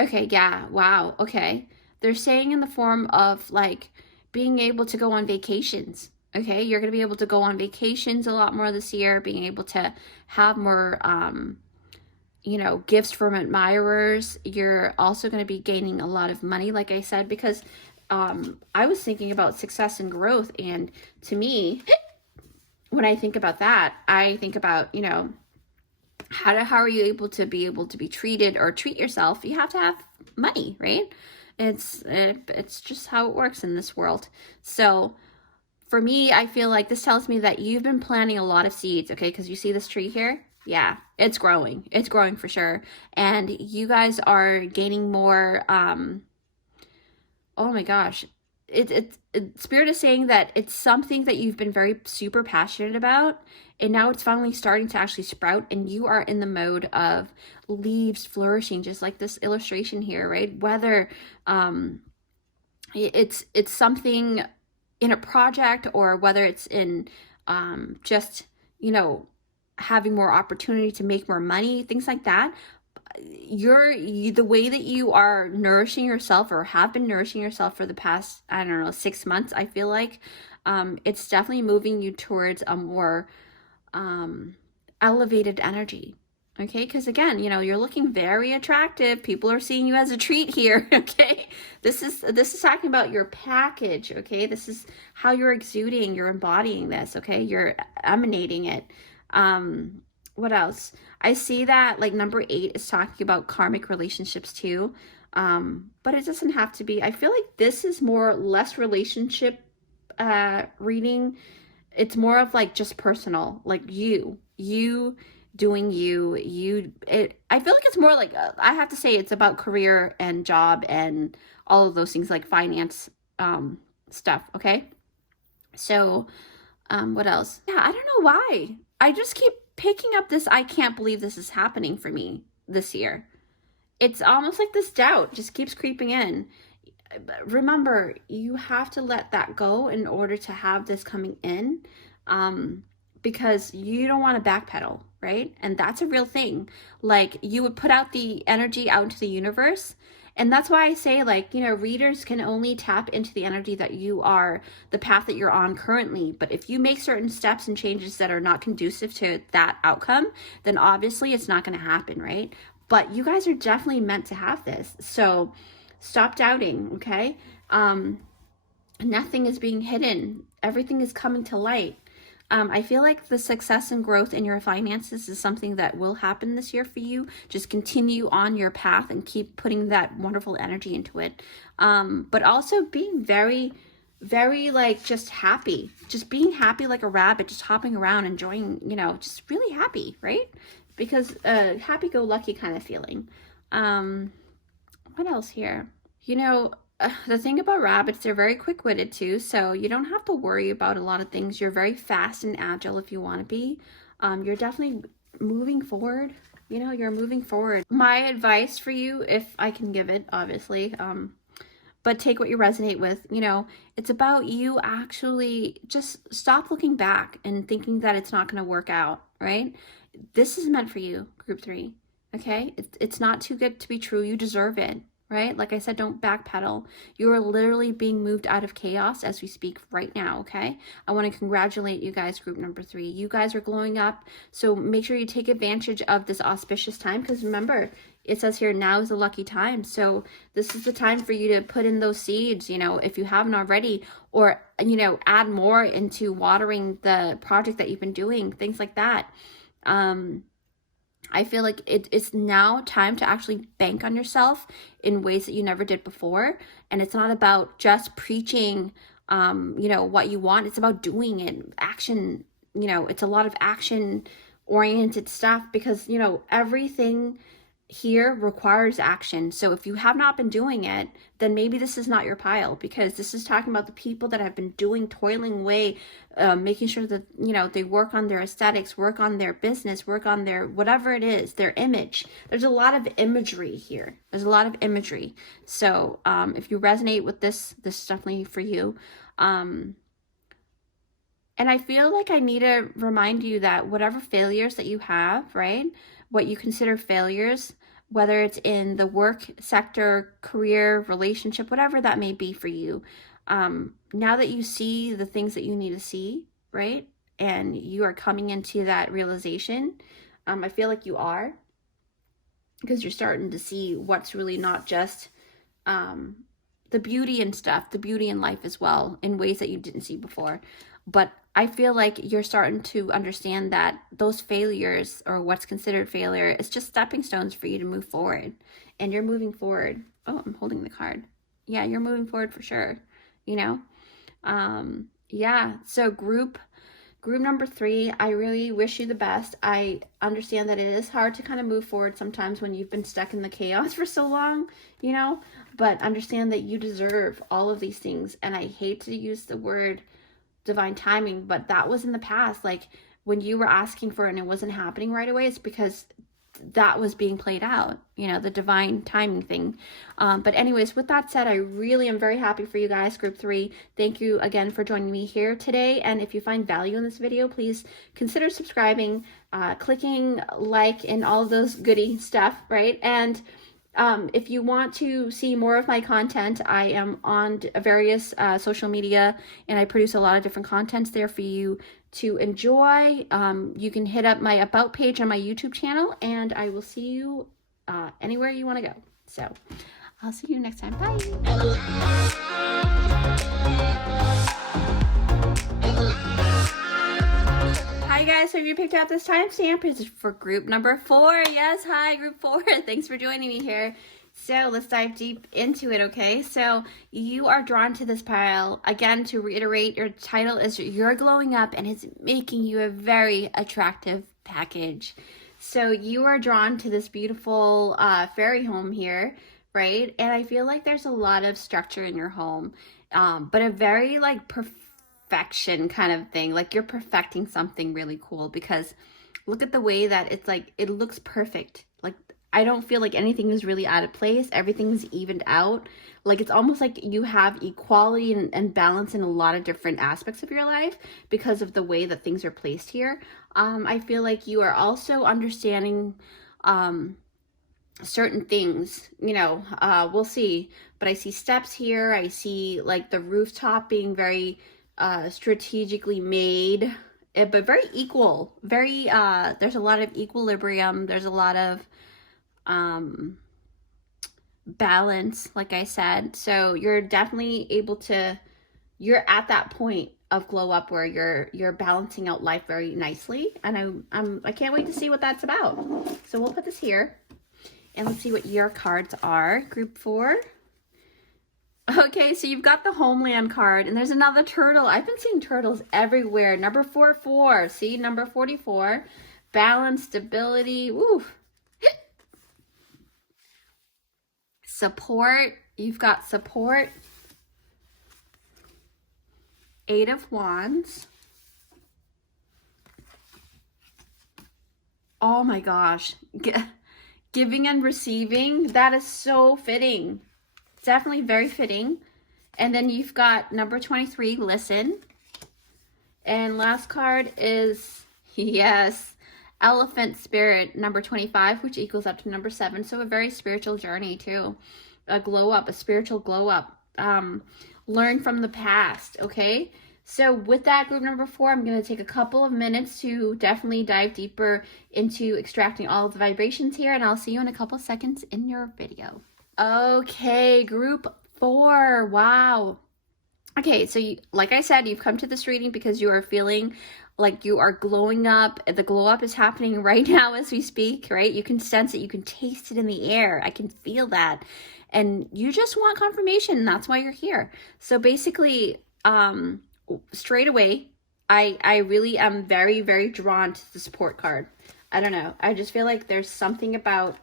okay, yeah, wow, okay. They're saying in the form of like being able to go on vacations. Okay, you're gonna be able to go on vacations a lot more this year, being able to have more gifts from admirers. You're also going to be gaining a lot of money, like I said, because I was thinking about success and growth. And to me, when I think about that, I think about, how are you able to be treated or treat yourself? You have to have money, right? It's just how it works in this world. So for me, I feel like this tells me that you've been planting a lot of seeds, okay? Because you see this tree here? Yeah, it's growing. It's growing for sure. And you guys are gaining more, oh my gosh. Spirit is saying that it's something that you've been very super passionate about, and now it's finally starting to actually sprout, and you are in the mode of leaves flourishing, just like this illustration here, right? Whether it's something in a project, or whether it's in just having more opportunity to make more money, things like that. The way that you are nourishing yourself, or have been nourishing yourself for the past, I don't know, 6 months, I feel like it's definitely moving you towards a more elevated energy. Okay, because again, you know, you're looking very attractive. People are seeing you as a treat here. Okay, this is talking about your package. Okay, this is how you're exuding, you're embodying this. Okay, you're emanating it. What else? I see that like number 8 is talking about karmic relationships too. But it doesn't have to be. I feel like this is more less relationship reading. It's more of like just personal, like you doing I feel like it's more like I have to say it's about career and job and all of those things, like finance stuff. Okay, so what else? Yeah, I don't know why I just keep picking up this. I can't believe this is happening for me this year. It's almost like this doubt just keeps creeping in. Remember, you have to let that go in order to have this coming in, because you don't want to backpedal, right? And that's a real thing. Like, you would put out the energy out into the universe. And that's why I say, like, you know, readers can only tap into the energy that you are, the path that you're on currently. But if you make certain steps and changes that are not conducive to that outcome, then obviously it's not going to happen, right? But you guys are definitely meant to have this. So stop doubting, okay? Nothing is being hidden. Everything is coming to light. I feel like the success and growth in your finances is something that will happen this year for you. Just continue on your path and keep putting that wonderful energy into it. But also being very, very like just happy. Just being happy like a rabbit, just hopping around, enjoying, you know, just really happy, right? Because happy-go-lucky kind of feeling. What else here? You know, the thing about rabbits, they're very quick-witted too, so you don't have to worry about a lot of things. You're very fast and agile if you want to be. You're definitely moving forward. You know, you're moving forward. My advice for you, if I can give it, obviously, but take what you resonate with. You know, it's about you actually just stop looking back and thinking that it's not going to work out, right? This is meant for you, group 3. Okay, it's not too good to be true. You deserve it, right? Like I said, don't backpedal. You are literally being moved out of chaos as we speak right now, okay? I want to congratulate you guys, group number 3. You guys are glowing up, so make sure you take advantage of this auspicious time, because remember, it says here, now is the lucky time. So this is the time for you to put in those seeds, you know, if you haven't already, or, you know, add more into watering the project that you've been doing, things like that. I feel like it's now time to actually bank on yourself in ways that you never did before. And it's not about just preaching, you know, what you want. It's about doing it. Action, you know, it's a lot of action oriented stuff, because, you know, everything here requires action. So if you have not been doing it, then maybe this is not your pile, because this is talking about the people that have been doing, toiling away, making sure that, you know, they work on their aesthetics, work on their business, work on their whatever it is, their image. There's a lot of imagery here. There's a lot of imagery. So if you resonate with this is definitely for you. And I feel like I need to remind you that whatever failures that you have, right, what you consider failures, whether it's in the work sector, career, relationship, whatever that may be for you, now that you see the things that you need to see, right, and you are coming into that realization, I feel like you are, because you're starting to see what's really not just the beauty and stuff, the beauty in life as well, in ways that you didn't see before. But I feel like you're starting to understand that those failures, or what's considered failure, is just stepping stones for you to move forward. And you're moving forward. Oh, I'm holding the card. Yeah, you're moving forward for sure. You know? Yeah, so group number 3, I really wish you the best. I understand that it is hard to kind of move forward sometimes when you've been stuck in the chaos for so long, you know? But understand that you deserve all of these things. And I hate to use the word divine timing, but that was in the past. Like, when you were asking for it and it wasn't happening right away, it's because that was being played out, you know, the divine timing thing. But anyways, with that said, I really am very happy for you guys, group 3. Thank you again for joining me here today. And if you find value in this video, please consider subscribing, clicking like, and all of those goody stuff, right? And if you want to see more of my content, I am on various social media, and I produce a lot of different contents there for you to enjoy. You can hit up my About page on my YouTube channel, and I will see you anywhere you want to go. So I'll see you next time. Bye. Hi guys, so if you picked out this timestamp, it's for group number 4. Yes, hi group 4. Thanks for joining me here. So let's dive deep into it, okay? So you are drawn to this pile. Again, to reiterate, your title is You're Glowing Up, and it's making you a very attractive package. So you are drawn to this beautiful fairy home here, right? And I feel like there's a lot of structure in your home, but a very like perfection kind of thing. Like you're perfecting something really cool, because look at the way that it's like, it looks perfect. Like I don't feel like anything is really out of place. Everything's evened out. Like it's almost like you have equality and balance in a lot of different aspects of your life because of the way that things are placed here. I feel like you are also understanding certain things, you know, we'll see. But I see steps here. I see like the rooftop being very strategically made, but very equal. Very there's a lot of equilibrium. There's a lot of balance, like I said. So you're definitely able to, you're at that point of glow up where you're balancing out life very nicely, and I can't wait to see what that's about. So we'll put this here and let's see what your cards are. Group 4. Okay, so you've got the Homeland card, and there's another turtle. I've been seeing turtles everywhere. Number 44. See, number 44. Balance, stability. Woo. Support. You've got support. 8 of Wands. Oh my gosh. Giving and receiving. That is so fitting. Definitely very fitting. And then you've got number 23, listen. And last card is, yes, elephant spirit, number 25, which equals up to number 7. So a very spiritual journey too. A glow up, a spiritual glow up. Learn from the past, okay? So with that, group number 4, I'm going to take a couple of minutes to definitely dive deeper into extracting all of the vibrations here, and I'll see you in a couple seconds in your video. Okay, group 4. Wow. Okay, so like I said, you've come to this reading because you are feeling like you are glowing up. The glow up is happening right now as we speak, right? You can sense it. You can taste it in the air. I can feel that. And you just want confirmation, and that's why you're here. So basically, straight away, I really am very, very drawn to the support card. I don't know. I just feel like there's something about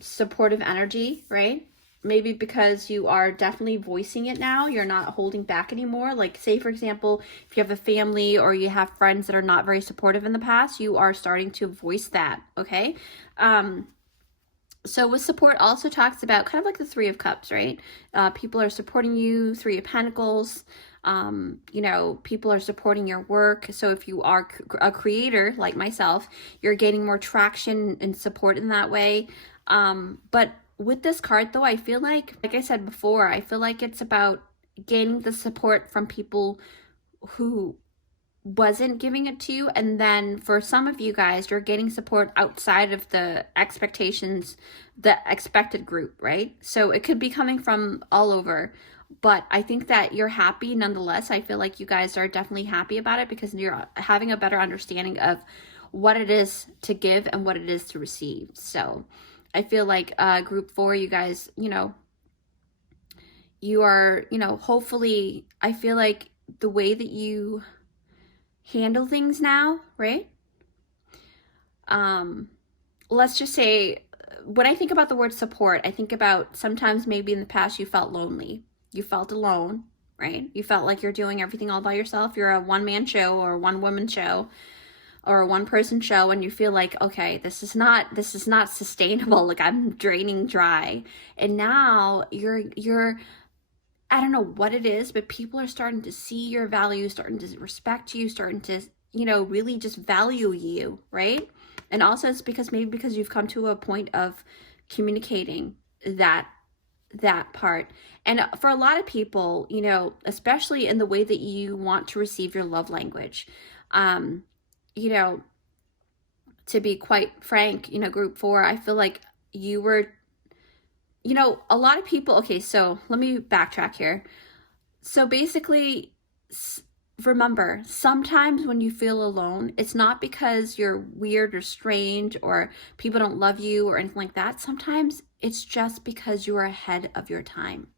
supportive energy, right? Maybe because you are definitely voicing it now. You're not holding back anymore. Like say, for example, if you have a family or you have friends that are not very supportive in the past, you are starting to voice that, okay? So with support also talks about kind of like the 3 of Cups, right? People are supporting you, 3 of Pentacles. You know, people are supporting your work. So if you are a creator like myself, you're gaining more traction and support in that way. But with this card though, I feel like I said before, I feel like it's about gaining the support from people who wasn't giving it to you. And then for some of you guys, you're getting support outside of the expectations, the expected group, right? So it could be coming from all over. But I think that you're happy nonetheless. I feel like you guys are definitely happy about it because you're having a better understanding of what it is to give and what it is to receive. So I feel like group 4, you guys, you know, you are, you know, hopefully, I feel like the way that you handle things now, right? Let's just say, when I think about the word support, I think about sometimes maybe in the past you felt lonely. You felt alone, right? You felt like you're doing everything all by yourself. You're a one-man show or a one-woman show or a one-person show, and you feel like, okay, this is not sustainable. Like I'm draining dry. And now you're I don't know what it is, but people are starting to see your value, starting to respect you, starting to, you know, really just value you, right? And also it's because you've come to a point of communicating that part. And for a lot of people, you know, especially in the way that you want to receive your love language, You know, to be quite frank, group 4, I feel like you were, a lot of people, okay, so let me backtrack here. So basically, remember, sometimes when you feel alone, it's not because you're weird or strange or people don't love you or anything like that. Sometimes it's just because you are ahead of your time.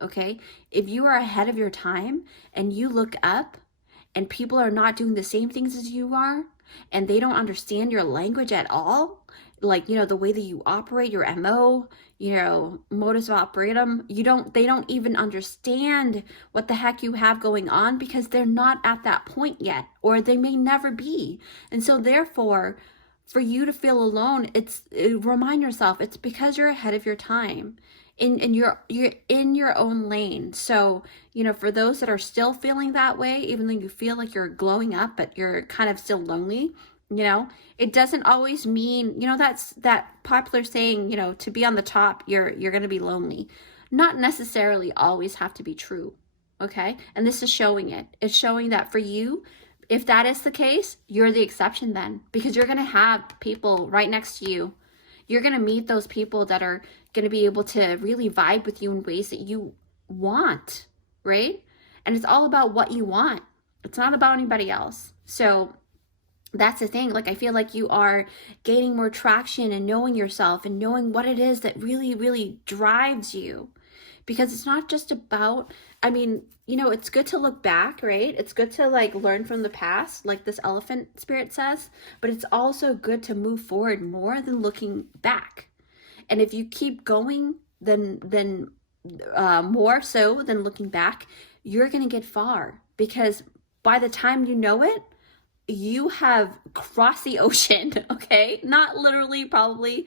Okay? If you are ahead of your time and you look up and people are not doing the same things as you are and they don't understand your language at all, like, the way that you operate, your MO, modus operatum, they don't even understand what the heck you have going on because they're not at that point yet, or they may never be. And so therefore, for you to feel alone, remind yourself, it's because you're ahead of your time. And you're in your own lane. So, for those that are still feeling that way, even though you feel like you're glowing up, but you're kind of still lonely, it doesn't always mean, that's that popular saying, to be on the top, you're going to be lonely. Not necessarily always have to be true. Okay. And this is showing it. It's showing that for you, if that is the case, you're the exception then, because you're going to have people right next to you. You're going to meet those people that are going to be able to really vibe with you in ways that you want, right? And it's all about what you want. It's not about anybody else. So that's the thing. Like, I feel like you are gaining more traction and knowing yourself and knowing what it is that really, really drives you. Because it's not just about, it's good to look back, right? It's good to learn from the past, like this elephant spirit says, but it's also good to move forward more than looking back. And if you keep going, then more so than looking back, you're going to get far, because by the time you know it, you have crossed the ocean, okay? Not literally, probably,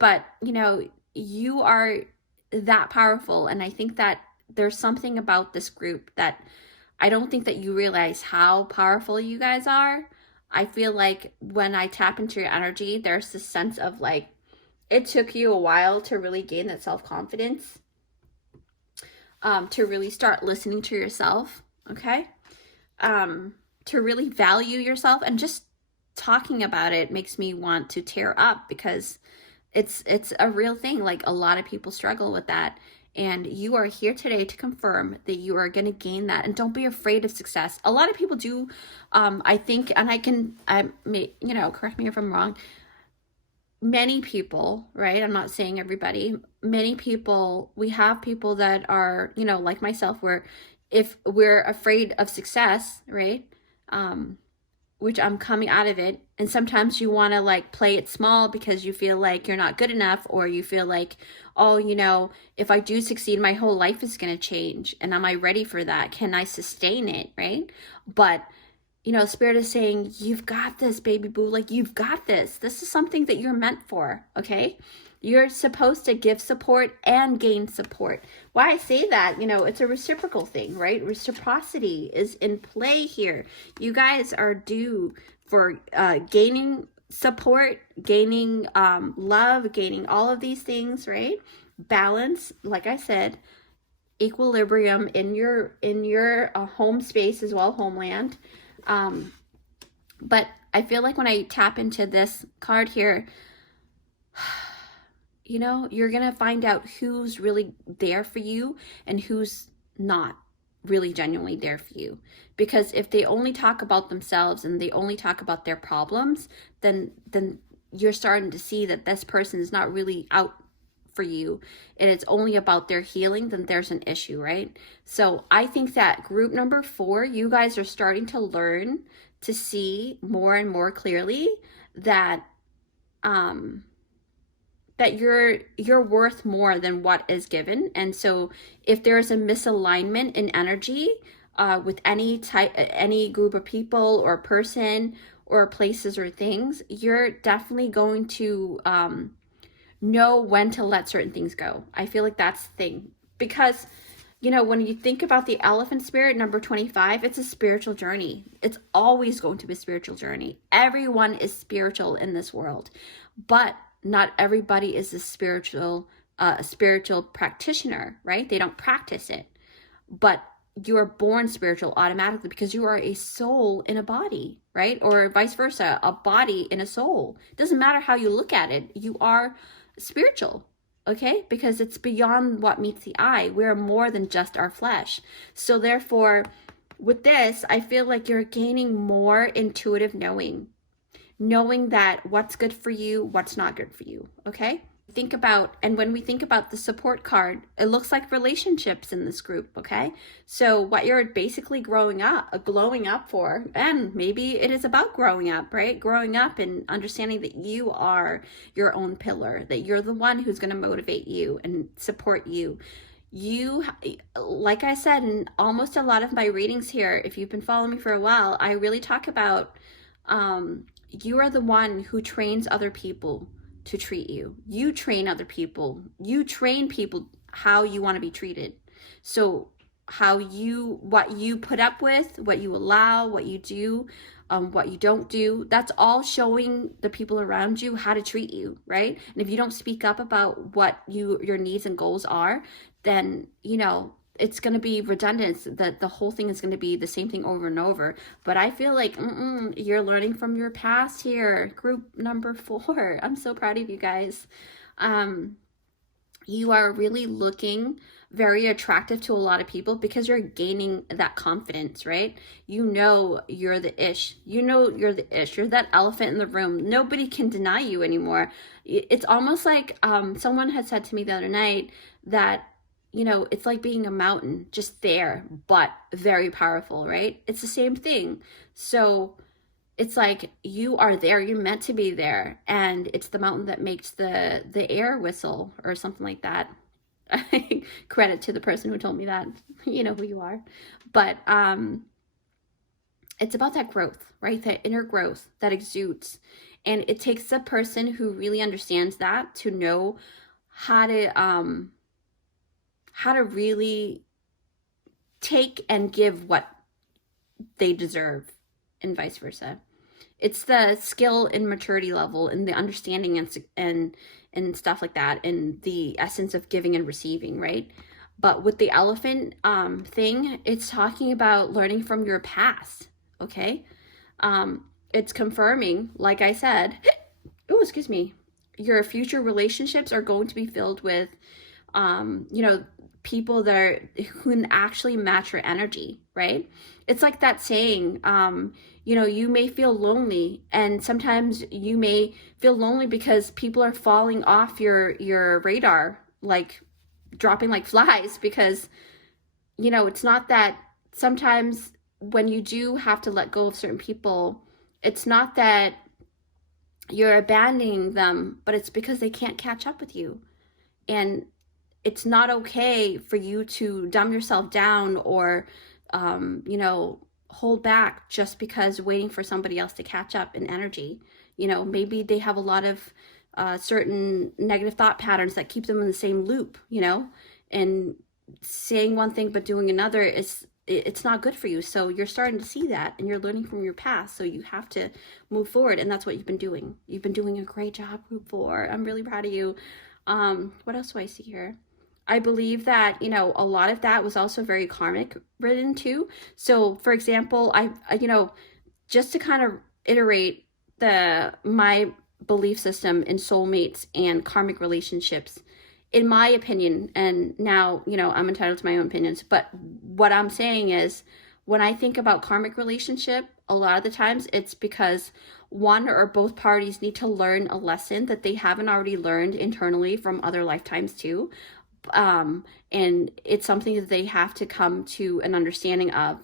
but you are that powerful. And I think that there's something about this group that I don't think that you realize how powerful you guys are. I feel like when I tap into your energy, there's this sense of it took you a while to really gain that self-confidence, to really start listening to yourself, okay? To really value yourself, and just talking about it makes me want to tear up, because it's a real thing. Like, a lot of people struggle with that, and you are here today to confirm that you are going to gain that. And don't be afraid of success. A lot of people do, I think, and I may, correct me if I'm wrong, many people, right? I'm not saying everybody, many people, we have people that are, like myself, where if we're afraid of success, right? Which I'm coming out of it. And sometimes you want to play it small because you feel like you're not good enough, or you feel like, oh, if I do succeed, my whole life is going to change. And am I ready for that? Can I sustain it? Right? But Spirit is saying, you've got this, baby boo. You've got this. This is something that you're meant for, okay? You're supposed to give support and gain support. Why I say that, it's a reciprocal thing, right? Reciprocity is in play here. You guys are due for gaining support, gaining love, gaining all of these things, right? Balance, like I said, equilibrium in your home space as well, homeland. But I feel like when I tap into this card here, you're going to find out who's really there for you and who's not really genuinely there for you. Because if they only talk about themselves and they only talk about their problems, then you're starting to see that this person is not really out for you, and it's only about their healing, then there's an issue, right? So I think that group number 4, you guys are starting to learn to see more and more clearly that that you're worth more than what is given. And so if there's a misalignment in energy with any group of people or person or places or things, you're definitely going to know when to let certain things go. I feel like that's the thing, because when you think about the elephant spirit, number 25, it's a spiritual journey. It's always going to be a spiritual journey. Everyone is spiritual in this world, but not everybody is a spiritual practitioner, right? They don't practice it. But you are born spiritual automatically because you are a soul in a body, right? Or vice versa, a body in a soul. It doesn't matter how you look at it, you are spiritual, okay? Because it's beyond what meets the eye. We're more than just our flesh. So therefore, with this, I feel like you're gaining more intuitive knowing that what's good for you, what's not good for you, okay? Think about, and when we think about the support card, it looks like relationships in this group, okay? So what you're basically glowing up for, and maybe it is about growing up, right? Growing up and understanding that you are your own pillar, that you're the one who's going to motivate you and support you. You, like I said in almost a lot of my readings here, if you've been following me for a while, I really talk about you are the one who trains other people to treat you. You train other people. You train people how you want to be treated. So what you put up with, what you allow, what you do, what you don't do, that's all showing the people around you how to treat you, right? And if you don't speak up about what your needs and goals are, then, it's going to be redundant. That the whole thing is going to be the same thing over and over. But I feel like you're learning from your past here. Group number 4. I'm so proud of you guys. You are really looking very attractive to a lot of people because you're gaining that confidence, right? You're the ish. You're the ish. You're that elephant in the room. Nobody can deny you anymore. It's almost like someone had said to me the other night that it's like being a mountain, just there, but very powerful, right? It's the same thing. So it's like you are there, you're meant to be there, and it's the mountain that makes the air whistle or something like that. Credit to the person who told me that. You know who you are. But it's about that growth, right? That inner growth that exudes. And it takes a person who really understands that to know how to really take and give what they deserve and vice versa. It's the skill and maturity level and the understanding and stuff like that, and the essence of giving and receiving, right? But with the elephant thing, it's talking about learning from your past, okay? It's confirming, like I said, excuse me, your future relationships are going to be filled with people who can actually match your energy, right? It's like that saying, you may feel lonely, and sometimes you may feel lonely because people are falling off your radar, like dropping like flies, because, it's not that sometimes when you do have to let go of certain people, it's not that you're abandoning them, but it's because they can't catch up with you. And it's not okay for you to dumb yourself down or, hold back just because waiting for somebody else to catch up in energy. Maybe they have a lot of certain negative thought patterns that keep them in the same loop, and saying one thing but doing another it's not good for you. So you're starting to see that, and you're learning from your past. So you have to move forward, and that's what you've been doing. You've been doing a great job, Group 4. I'm really proud of you. What else do I see here? I believe that, a lot of that was also very karmic ridden too. So for example, I just to kind of iterate my belief system in soulmates and karmic relationships, in my opinion, and now, I'm entitled to my own opinions, but what I'm saying is, when I think about karmic relationship, a lot of the times it's because one or both parties need to learn a lesson that they haven't already learned internally from other lifetimes too. And it's something that they have to come to an understanding of.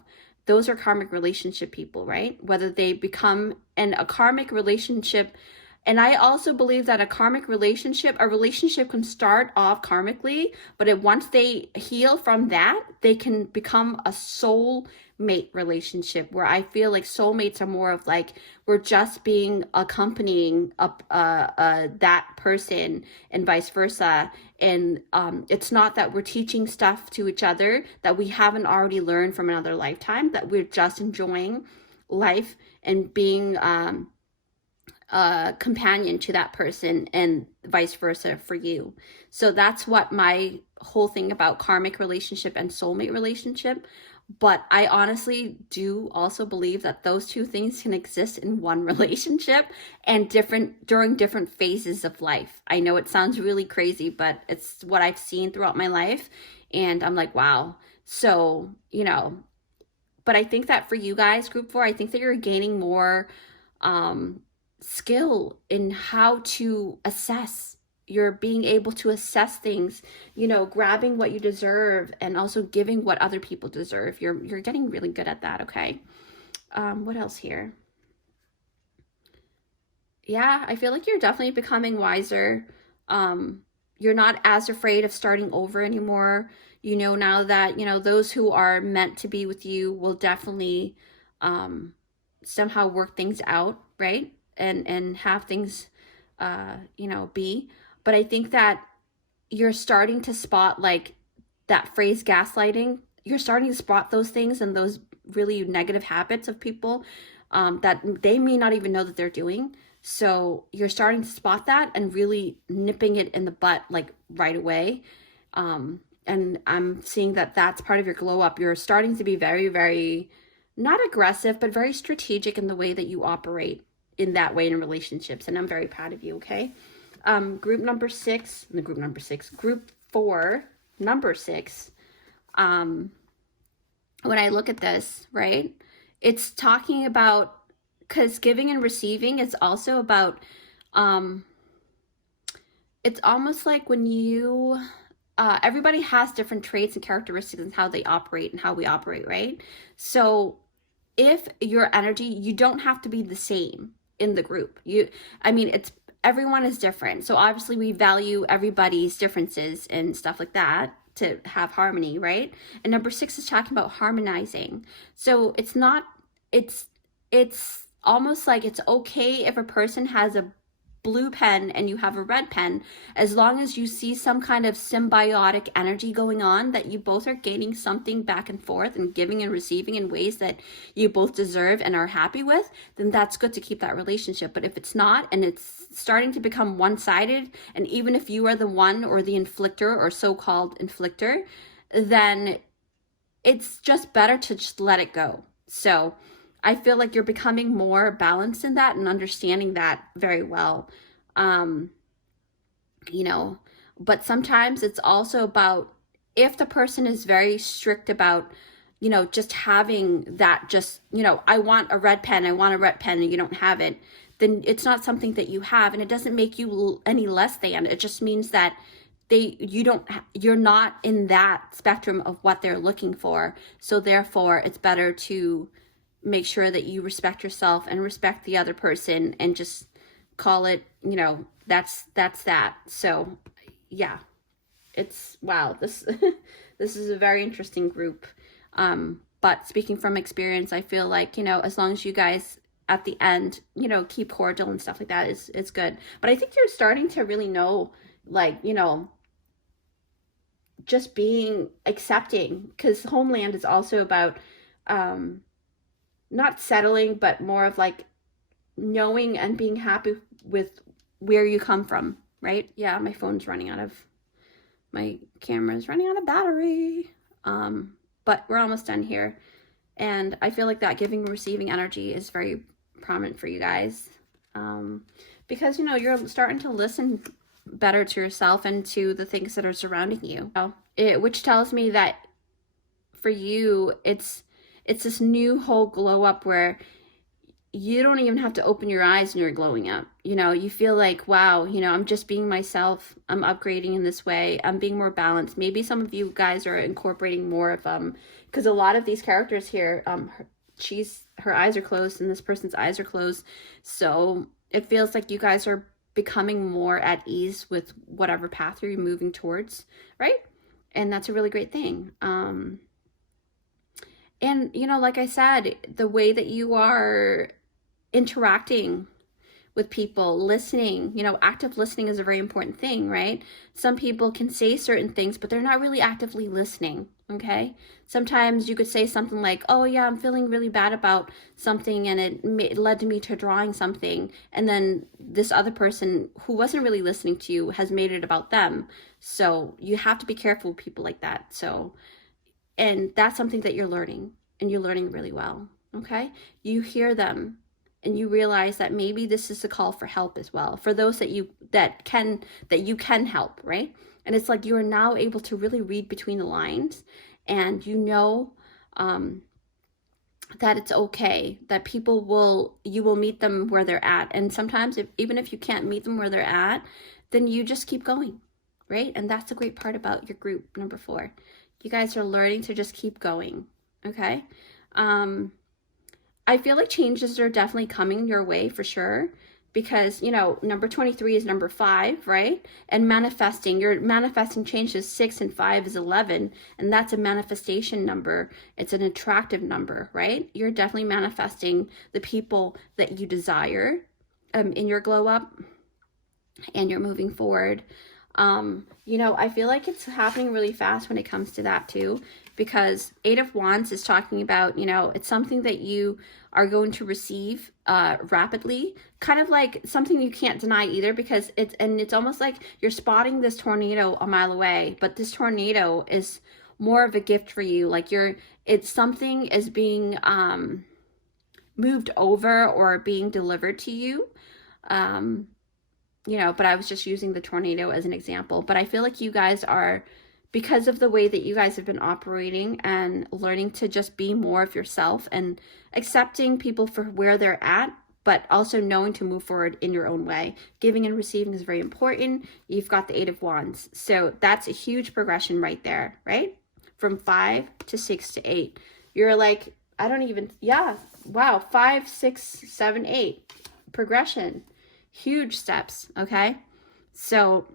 Those are karmic relationship people, right? Whether they become a karmic relationship. And I also believe that a relationship can start off karmically, but once they heal from that, they can become a soul mate relationship, where I feel like soulmates are more of like, we're just being accompanying that person and vice versa. And it's not that we're teaching stuff to each other that we haven't already learned from another lifetime, that we're just enjoying life and being a companion to that person, and vice versa for you. So that's what my whole thing about karmic relationship and soulmate relationship But I honestly do also believe that those two things can exist in one relationship and during different phases of life. I know it sounds really crazy, but it's what I've seen throughout my life. And I'm like, wow. So, but I think that for you guys, group 4, I think that you're gaining more um, skill in how to assess. You're being able to assess things, grabbing what you deserve and also giving what other people deserve. You're getting really good at that, okay? What else here? Yeah, I feel like you're definitely becoming wiser. You're not as afraid of starting over anymore. You know now that, those who are meant to be with you will definitely somehow work things out, right? And have things be. But I think that you're starting to spot like that phrase gaslighting. You're starting to spot those things and those really negative habits of people that they may not even know that they're doing. So you're starting to spot that and really nipping it in the butt like right away. And I'm seeing that that's part of your glow up. You're starting to be very, very not aggressive, but very strategic in the way that you operate in that way in relationships. And I'm very proud of you, okay? Group 4, number 6. When I look at this, right, it's talking about, because giving and receiving is also about, it's almost like when you, everybody has different traits and characteristics and how they operate and how we operate, right? So if your energy, you don't have to be the same in the group. It's everyone is different. So obviously we value everybody's differences and stuff like that to have harmony, right? And number 6 is talking about harmonizing. So it's almost like it's okay if a person has a blue pen and you have a red pen, as long as you see some kind of symbiotic energy going on, that you both are gaining something back and forth and giving and receiving in ways that you both deserve and are happy with, then that's good to keep that relationship. But if it's not and it's starting to become one-sided, and even if you are the one or the inflictor or so-called inflictor, then it's just better to just let it go. So I feel like you're becoming more balanced in that and understanding that very well. Um, but sometimes it's also about, if the person is very strict about, just having that, I want a red pen, and you don't have it, then it's not something that you have, and it doesn't make you any less than. It just means that you're not in that spectrum of what they're looking for. So therefore it's better to make sure that you respect yourself and respect the other person and just call it, that's that. So yeah, it's wow, this this is a very interesting group. But speaking from experience, I feel like, as long as you guys at the end, keep cordial and stuff like that, is good. But I think you're starting to really know, like, just being accepting, because Homeland is also about not settling, but more of like knowing and being happy with where you come from, right? Yeah, my camera's running out of battery. But we're almost done here. And I feel like that giving and receiving energy is very prominent for you guys. Because, you're starting to listen better to yourself and to the things that are surrounding you. Which tells me that for you, it's this new whole glow up where you don't even have to open your eyes and you're glowing up. You feel like, wow, I'm just being myself. I'm upgrading in this way. I'm being more balanced. Maybe some of you guys are incorporating more of because a lot of these characters here, her eyes are closed and this person's eyes are closed. So it feels like you guys are becoming more at ease with whatever path you're moving towards, right? And that's a really great thing. And like I said, the way that you are interacting with people, listening, active listening is a very important thing, right? Some people can say certain things, but they're not really actively listening, okay? Sometimes you could say something like, oh yeah, I'm feeling really bad about something, and it led to me to drawing something, and then this other person who wasn't really listening to you has made it about them. So you have to be careful with people like that. So And that's something that you're learning, and you're learning really well. Okay. You hear them and you realize that maybe this is a call for help as well, for those that you can help, right? And it's like you're now able to really read between the lines, and that it's okay, that you will meet them where they're at. And sometimes even if you can't meet them where they're at, then you just keep going, right? And that's the great part about your group number 4. You guys are learning to just keep going, okay? I feel like changes are definitely coming your way for sure, because, number 23 is number 5, right? And you're manifesting changes. 6 and 5 is 11, and that's a manifestation number. It's an attractive number, right? You're definitely manifesting the people that you desire in your glow up, and you're moving forward. I feel like it's happening really fast when it comes to that too, because 8 of Wands is talking about, it's something that you are going to receive rapidly, kind of like something you can't deny either, because it's almost like you're spotting this tornado a mile away, but this tornado is more of a gift for you. Like it's something is being moved over or being delivered to you. But I was just using the tornado as an example. But I feel like you guys are, because of the way that you guys have been operating and learning to just be more of yourself and accepting people for where they're at, but also knowing to move forward in your own way. Giving and receiving is very important. You've got the 8 of Wands. So that's a huge progression right there, right? From 5 to 6 to 8. You're like, wow, 5, 6, 7, 8. Progression. Huge steps, okay? So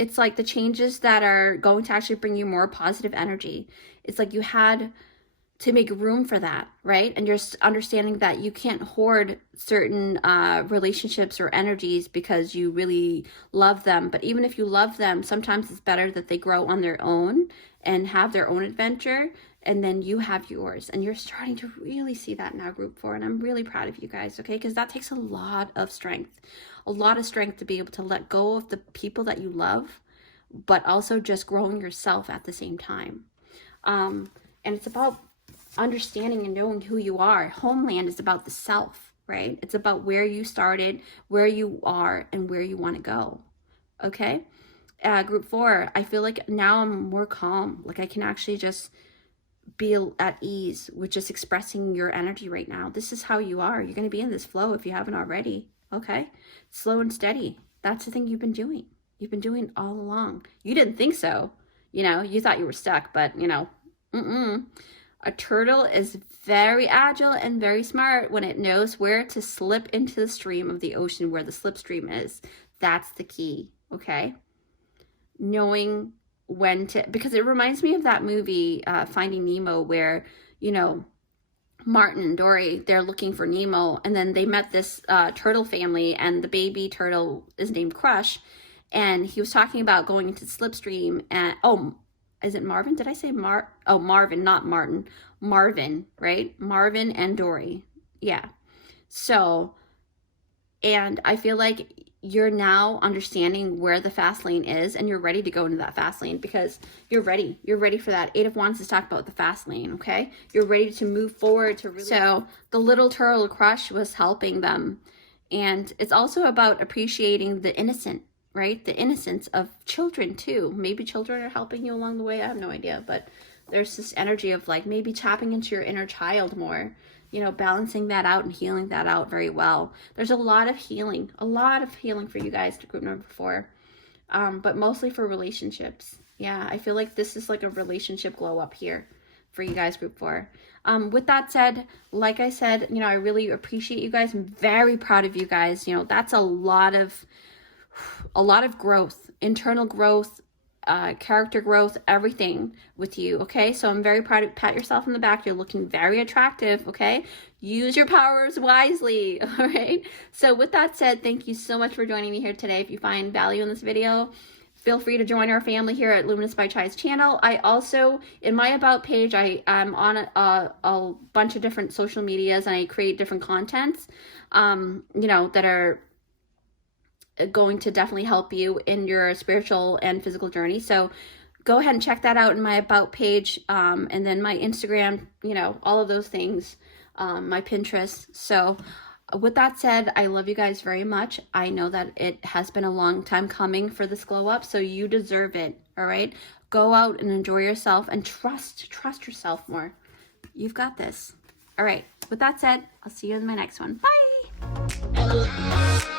it's like the changes that are going to actually bring you more positive energy. It's like you had to make room for that, right? And you're understanding that you can't hoard certain relationships or energies because you really love them. But even if you love them, sometimes it's better that they grow on their own and have their own adventure, and then you have yours. And you're starting to really see that now, group 4. And I'm really proud of you guys, okay? Because that takes a lot of strength to be able to let go of the people that you love, but also just growing yourself at the same time. And it's about understanding and knowing who you are. Homeland is about the self, right? It's about where you started, where you are, and where you want to go, okay? Group 4, I feel like now I'm more calm. Like I can actually just be at ease with just expressing your energy right now. This is how you are. You're going to be in this flow if you haven't already, okay? Slow and steady. That's the thing you've been doing. You've been doing all along. You didn't think so. You thought you were stuck, but, A turtle is very agile and very smart when it knows where to slip into the stream of the ocean, where the slipstream is. That's the key, okay? Knowing when to, because it reminds me of that movie, Finding Nemo, where, Martin and Dory, they're looking for Nemo, and then they met this turtle family, and the baby turtle is named Crush, and he was talking about going into slipstream, and, is it Marvin? Did I say Marvin, not Martin. Marvin, right? Marvin and Dory. Yeah. So, and I feel like you're now understanding where the fast lane is, and you're ready to go into that fast lane because you're ready. You're ready for that. 8 of Wands is talking about the fast lane, okay? You're ready to move forward to really... So the little turtle Crush was helping them. And it's also about appreciating the innocent, right? The innocence of children too. Maybe children are helping you along the way. I have no idea, but there's this energy of like maybe tapping into your inner child more, balancing that out and healing that out very well. There's a lot of healing for you guys to group number 4, but mostly for relationships. Yeah, I feel like this is like a relationship glow up here for you guys, group 4. With that said, like I said, I really appreciate you guys. I'm very proud of you guys. That's a lot of growth, internal growth, character growth, everything with you, okay? So I'm very proud of, pat yourself on the back. You're looking very attractive, okay? Use your powers wisely, all right? So with that said, thank you so much for joining me here today. If you find value in this video, feel free to join our family here at Luminous by Chai's channel. I also, in my About page, I'm on a bunch of different social medias, and I create different contents, that are going to definitely help you in your spiritual and physical journey. So go ahead and check that out in my about page, and then my Instagram, you know, all of those things, my Pinterest. So with that said, I love you guys very much. I know that it has been a long time coming for this glow up, so you deserve it. All right, go out and enjoy yourself, and trust yourself more. You've got this. All right, with that said, I'll see you in my next one. Bye.